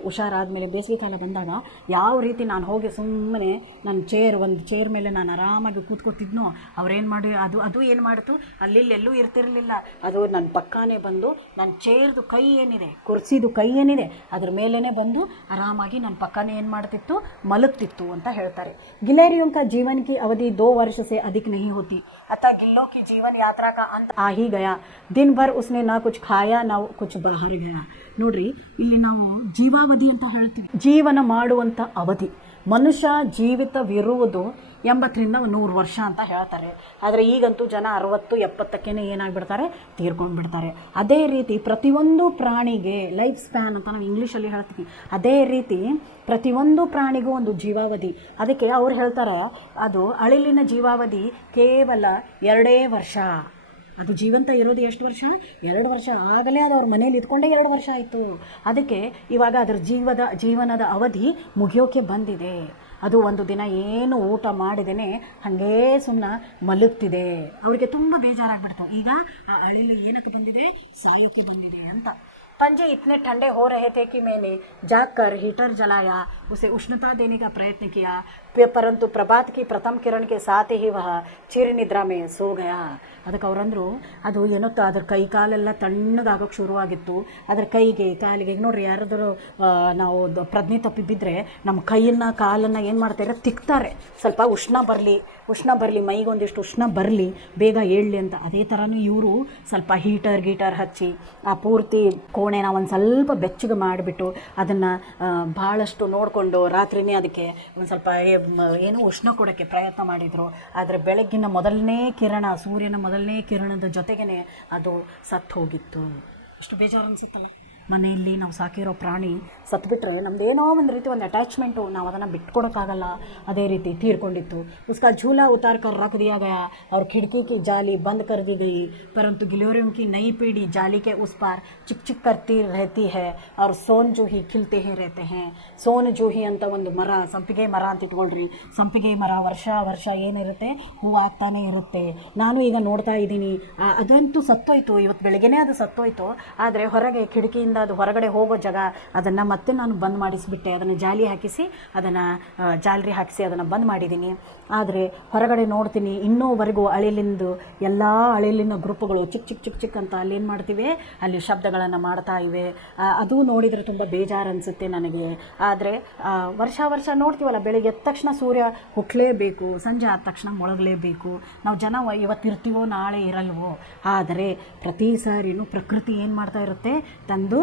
ಹುಷಾರಾದ ಮೇಲೆ ಬೇಸಿಗೆ ಕಾಲ ಬಂದಾಗ ಯಾವ ರೀತಿ ನಾನು ಹೋಗಿ ಸುಮ್ಮನೆ ನನ್ನ ಒಂದು ಚೇರ್ ಮೇಲೆ ನಾನು ಆರಾಮಾಗಿ ಕೂತ್ಕೊತಿದ್ನೋ, ಅವ್ರೇನು ಮಾಡಿ ಅದು ಏನು ಮಾಡಿತು, ಅಲ್ಲಿ ಎಲ್ಲೂ ಇರ್ತಿರಲಿಲ್ಲ, ಅದು ನನ್ನ ಪಕ್ಕನೇ ಬಂದು ನನ್ನ ಚೇರ್ದು ಕೈ ಏನಿದೆ, ಕುರ್ಚಿದು ಕೈ ಏನಿದೆ ಅದ್ರ ಮೇಲೇ ಬಂದು ಆರಾಮಾಗಿ ನನ್ನ ಪಕ್ಕನೇ ಏನು ಮಾಡ್ತಿತ್ತು, ಮಲಗ್ತಿತ್ತು ಅಂತ ಹೇಳ್ತಾರೆ. गिलहरियों का जीवन की अवधि 2 वर्ष से अधिक नहीं होती, अतः गिल्लों की जीवन यात्रा का अंत आ ही गया. दिन भर उसने ना कुछ खाया ना कुछ बाहर गया. ನೋಡ್ರಿ, ಇಲ್ಲಿ ನಾವು ಜೀವಾವಧಿ ಅಂತ ಹೇಳ್ತೀವಿ, ಜೀವನ ಮಾಡುವಂಥ ಅವಧಿ. ಮನುಷ್ಯ ಜೀವಿತವಿರುವುದು 80ರಿಂದ 100 ವರ್ಷ ಅಂತ ಹೇಳ್ತಾರೆ. ಆದರೆ ಈಗಂತೂ ಜನ 60-70ಕ್ಕೇ ಏನಾಗ್ಬಿಡ್ತಾರೆ, ತೀರ್ಕೊಂಡ್ಬಿಡ್ತಾರೆ. ಅದೇ ರೀತಿ ಪ್ರತಿಯೊಂದು ಪ್ರಾಣಿಗೆ ಲೈಫ್ ಸ್ಪ್ಯಾನ್ ಅಂತ ನಾವು ಇಂಗ್ಲೀಷಲ್ಲಿ ಹೇಳ್ತೀವಿ. ಅದೇ ರೀತಿ ಪ್ರತಿಯೊಂದು ಪ್ರಾಣಿಗೂ ಒಂದು ಜೀವಾವಧಿ. ಅದಕ್ಕೆ ಅವ್ರು ಹೇಳ್ತಾರೆ, ಅದು ಅಳಿಲಿನ ಜೀವಾವಧಿ ಕೇವಲ 2 ವರ್ಷ. ಅದು ಜೀವಂತ ಇರೋದು ಎಷ್ಟು ವರ್ಷ? 2 ವರ್ಷ. ಆಗಲೇ ಅದು ಅವ್ರ ಮನೇಲಿ ಇದ್ಕೊಂಡೇ 2 ವರ್ಷ ಆಯಿತು. ಅದಕ್ಕೆ ಇವಾಗ ಅದರ ಜೀವನದ ಅವಧಿ ಮುಗಿಯೋಕ್ಕೆ ಬಂದಿದೆ. ಅದು ಒಂದು ದಿನ ಏನು ಊಟ ಮಾಡಿದೇನೆ ಹಾಗೇ ಸುಮ್ಮನೆ ಮಲಗ್ತಿದೆ. ಅವರಿಗೆ ತುಂಬ ಬೇಜಾರಾಗ್ಬಿಡ್ತು. ಈಗ ಆ ಅಳಿಲು ಏನಕ್ಕೆ ಬಂದಿದೆ, ಸಾಯೋಕ್ಕೆ ಬಂದಿದೆ ಅಂತ. पंजे इतने ठंडे हो रहे थे कि मैंने जाकर हीटर जलाया, उसे उष्णता देने का प्रयत्न किया, परंतु प्रभात की प्रथम किरण के साथ ही वह चिर निद्रा में सो गया. ಅದಕ್ಕೆ ಅವರಂದರು, ಅದು ಏನೋ ಅದ್ರ ಕೈ ಕಾಲೆಲ್ಲ ತಣ್ಣಗಾಗೋಕ್ಕೆ ಶುರುವಾಗಿತ್ತು. ಅದ್ರ ಕೈಗೆ ಕಾಲಿಗೆ ನೋಡ್ರಿ, ಯಾರಾದರೂ ನಾವು ಪ್ರಜ್ಞೆ ತಪ್ಪಿ ಬಿದ್ದರೆ ನಮ್ಮ ಕೈಯನ್ನು ಕಾಲನ್ನು ಏನು ಮಾಡ್ತಾರೆ, ತಿಕ್ತಾರೆ, ಸ್ವಲ್ಪ ಉಷ್ಣ ಬರಲಿ ಮೈಗೊಂದಿಷ್ಟು ಉಷ್ಣ ಬರಲಿ, ಬೇಗ ಏಳಲಿ ಅಂತ. ಅದೇ ಥರನೂ ಇವರು ಸ್ವಲ್ಪ ಗೀಟರ್ ಹಚ್ಚಿ ಆ ಪೂರ್ತಿ ಕೋಣೆನ ಒಂದು ಸ್ವಲ್ಪ ಬೆಚ್ಚಗೆ ಮಾಡಿಬಿಟ್ಟು ಅದನ್ನು ಭಾಳಷ್ಟು ನೋಡಿಕೊಂಡು ರಾತ್ರಿನೇ ಅದಕ್ಕೆ ಒಂದು ಸ್ವಲ್ಪ ಏನು ಉಷ್ಣ ಕೊಡೋಕ್ಕೆ ಪ್ರಯತ್ನ ಮಾಡಿದರು. ಆದರೆ ಬೆಳಗ್ಗಿನ ಮೊದಲನೇ ಕಿರಣ, ಸೂರ್ಯನ ಮೊದಲನೇ ಕಿರಣದ ಜೊತೆಗೇ ಅದು ಸತ್ತು ಹೋಗಿತ್ತು. ಎಷ್ಟು ಬೇಜಾರು ಅನಿಸುತ್ತಲ್ಲ. ಮನೆಯಲ್ಲಿ ನಾವು ಸಾಕಿರೋ ಪ್ರಾಣಿ ಸತ್ಬಿಟ್ರೆ ನಮ್ಮದೇನೋ ಒಂದು ರೀತಿ ಒಂದು ಅಟ್ಯಾಚ್ಮೆಂಟು, ನಾವು ಅದನ್ನು ಬಿಟ್ಕೊಡೋಕ್ಕಾಗಲ್ಲ. ಅದೇ ರೀತಿ ತೀರ್ಕೊಂಡಿತ್ತು. उसका झूला उतार कर रख दिया गया और खिड़की की जाली बंद कर दी गई, परंतु गिलोरियों की नई पीढ़ी जाली के उस पार चिक चिक करती रहती है और सोन जूही खिलते ही रहते हैं. ಸೋನ್ ಜೂಹಿ ಅಂತ ಒಂದು ಮರ, ಸಂಪಿಗೆ ಮರ ಅಂತ ಇಟ್ಕೊಳ್ರಿ. ಸಂಪಿಗೆ ಮರ ವರ್ಷ ಏನಿರುತ್ತೆ, ಹೂವು ಆಗ್ತಾನೆ ಇರುತ್ತೆ. ನಾನು ಈಗ ನೋಡ್ತಾ ಇದ್ದೀನಿ, ಅದಂತೂ ಸತ್ತೋಯ್ತು, ಇವತ್ತು ಬೆಳಗ್ಗೆನೇ ಅದು ಸತ್ತೋಯ್ತು. ಆದರೆ ಹೊರಗೆ ಕಿಟಕಿಯಿಂದ ಅದು ಹೊರಗಡೆ ಹೋಗೋ ಜಾಗ, ಅದನ್ನು ಮತ್ತೆ ನಾನು ಬಂದ್ ಮಾಡಿಸಿಬಿಟ್ಟೆ. ಅದನ್ನು ಜಾಲರಿ ಹಾಕಿಸಿ ಅದನ್ನು ಬಂದ್ ಮಾಡಿದ್ದೀನಿ. ಆದರೆ ಹೊರಗಡೆ ನೋಡ್ತೀನಿ, ಇನ್ನೂವರೆಗೂ ಎಲ್ಲ ಅಳಿಲಿನ ಗ್ರೂಪ್ಗಳು ಚಿಕ್ ಅಂತ ಅಲ್ಲೇನು ಮಾಡ್ತಿವೆ, ಅಲ್ಲಿ ಶಬ್ದಗಳನ್ನು ಮಾಡ್ತಾ ಇವೆ. ಅದು ನೋಡಿದರೆ ತುಂಬ ಬೇಜಾರು ಅನಿಸುತ್ತೆ ನನಗೆ. ಆದರೆ ವರ್ಷ ನೋಡ್ತೀವಲ್ಲ, ಬೆಳಿಗ್ಗೆ ಎದ್ದ ತಕ್ಷಣ ಸೂರ್ಯ ಹುಟ್ಟಲೇಬೇಕು, ಸಂಜೆ ಆದ ತಕ್ಷಣ ಮೊಳಗಲೇಬೇಕು. ನಾವು ಜನ ಇವತ್ತಿರ್ತೀವೋ ನಾಳೆ ಇರಲ್ವೋ. ಆದರೆ ಪ್ರತಿ ಸಾರಿನೂ ಪ್ರಕೃತಿ ಏನು ಮಾಡ್ತಾ ಇರುತ್ತೆ, ತಂದು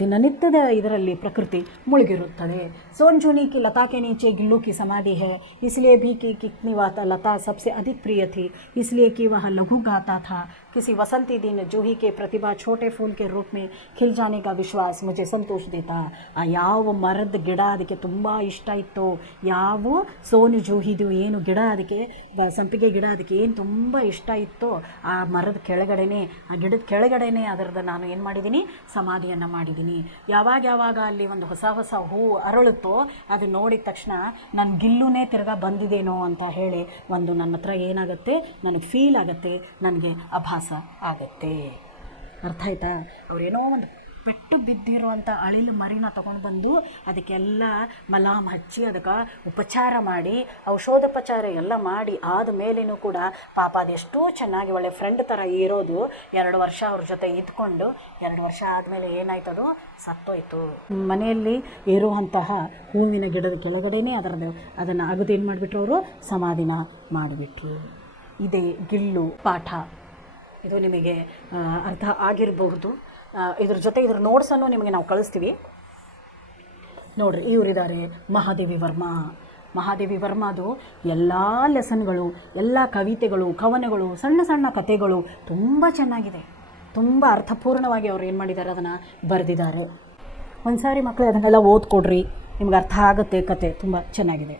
ದಿನನಿತ್ಯದ ಇದರಲ್ಲಿ ಪ್ರಕೃತಿ ಮುಳುಗಿರುತ್ತದೆ. सोन जूनी की लता के नीचे गिल्लू की समाधि है, इसलिए भी कि कितनी लता सबसे अधिक प्रिय थी, इसलिए कि वह लघु गाता था, किसी वसंती दिन जूही के प्रतिभा छोटे फूल के रूप में खिल जाने का विश्वास मुझे संतोष देता. ಆ ಯಾವ ಮರದ ಗಿಡ ಅದಕ್ಕೆ ತುಂಬ ಇಷ್ಟ ಇತ್ತು, ಯಾವ ಸೋನು ಜೂಹಿದು ಏನು ಗಿಡ ಅದಕ್ಕೆ ಸಂಪಿಗೆ ಗಿಡ ಅದಕ್ಕೆ ಏನು ತುಂಬ ಇಷ್ಟ ಇತ್ತು, ಆ ಮರದ ಕೆಳಗಡೆನೇ, ಆ ಗಿಡದ ಕೆಳಗಡೆನೇ ಅದರದ್ದು ನಾನು ಏನು ಮಾಡಿದ್ದೀನಿ, ಸಮಾಧಿಯನ್ನು ಮಾಡಿದ್ದೀನಿ. ಯಾವಾಗ ಅಲ್ಲಿ ಒಂದು ಹೊಸ ಹೂ ಅರಳುತ್ತೋ ಅದು ನೋಡಿದ ತಕ್ಷಣ ನನ್ನ ಗಿಲ್ಲುನೇ ತಿರ್ಗಾ ಬಂದಿದೇನೋ ಅಂತ ಹೇಳಿ ಒಂದು ನನ್ನ ಹತ್ರ ಏನಾಗುತ್ತೆ, ನನಗೆ ಫೀಲ್ ಆಗುತ್ತೆ, ನನಗೆ ಆಭಾಸ ಆಗುತ್ತೆ. ಅರ್ಥ ಆಯ್ತಾ? ಅವರೇನೋ ಒಂದು ಪೆಟ್ಟು ಬಿದ್ದಿರುವಂಥ ಅಳಿಲು ಮರಿನ ತೊಗೊಂಡು ಬಂದು ಅದಕ್ಕೆಲ್ಲ ಮಲಾಮ್ ಹಚ್ಚಿ ಅದಕ್ಕೆ ಉಪಚಾರ ಮಾಡಿ ಔಷಧೋಪಚಾರ ಎಲ್ಲ ಮಾಡಿ ಆದ ಮೇಲೇನೂ ಕೂಡ ಪಾಪ ಅದೆಷ್ಟೋ ಚೆನ್ನಾಗಿ ಒಳ್ಳೆ ಫ್ರೆಂಡ್ ಥರ ಇರೋದು 2 ವರ್ಷ ಅವ್ರ ಜೊತೆ ಇದ್ಕೊಂಡು 2 ವರ್ಷ ಆದಮೇಲೆ ಏನಾಯ್ತದು, ಸತ್ತೋಯ್ತು. ಮನೆಯಲ್ಲಿ ಇರುವಂತಹ ಹೂವಿನ ಗಿಡದ ಕೆಳಗಡೆನೇ ಅದನ್ನು ಅಗದು ಏನು ಮಾಡಿಬಿಟ್ರು, ಅವರು ಸಮಾಧಿನ ಮಾಡಿಬಿಟ್ರು. ಇದೇ ಗಿಲ್ಲು ಪಾಠ. ಇದು ನಿಮಗೆ ಅರ್ಥ ಆಗಿರಬಹುದು. ಇದ್ರ ಜೊತೆ ಇದ್ರ ನೋಟ್ಸನ್ನು ನಿಮಗೆ ನಾವು ಕಳಿಸ್ತೀವಿ ನೋಡ್ರಿ. ಇವರಿದ್ದಾರೆ ಮಹಾದೇವಿ ವರ್ಮಾದು ಎಲ್ಲ ಲೆಸನ್ಗಳು, ಎಲ್ಲ ಕವಿತೆಗಳು, ಕವನಗಳು, ಸಣ್ಣ ಸಣ್ಣ ಕಥೆಗಳು ತುಂಬ ಚೆನ್ನಾಗಿದೆ, ತುಂಬ ಅರ್ಥಪೂರ್ಣವಾಗಿ ಅವರು ಏನು ಮಾಡಿದ್ದಾರೆ, ಅದನ್ನು ಬರೆದಿದ್ದಾರೆ. ಒಂದು ಸಾರಿ ಮಕ್ಕಳು ಅದನ್ನೆಲ್ಲ ಓದ್ಕೊಡ್ರಿ, ನಿಮ್ಗೆ ಅರ್ಥ ಆಗುತ್ತೆ. ಕತೆ ತುಂಬ ಚೆನ್ನಾಗಿದೆ.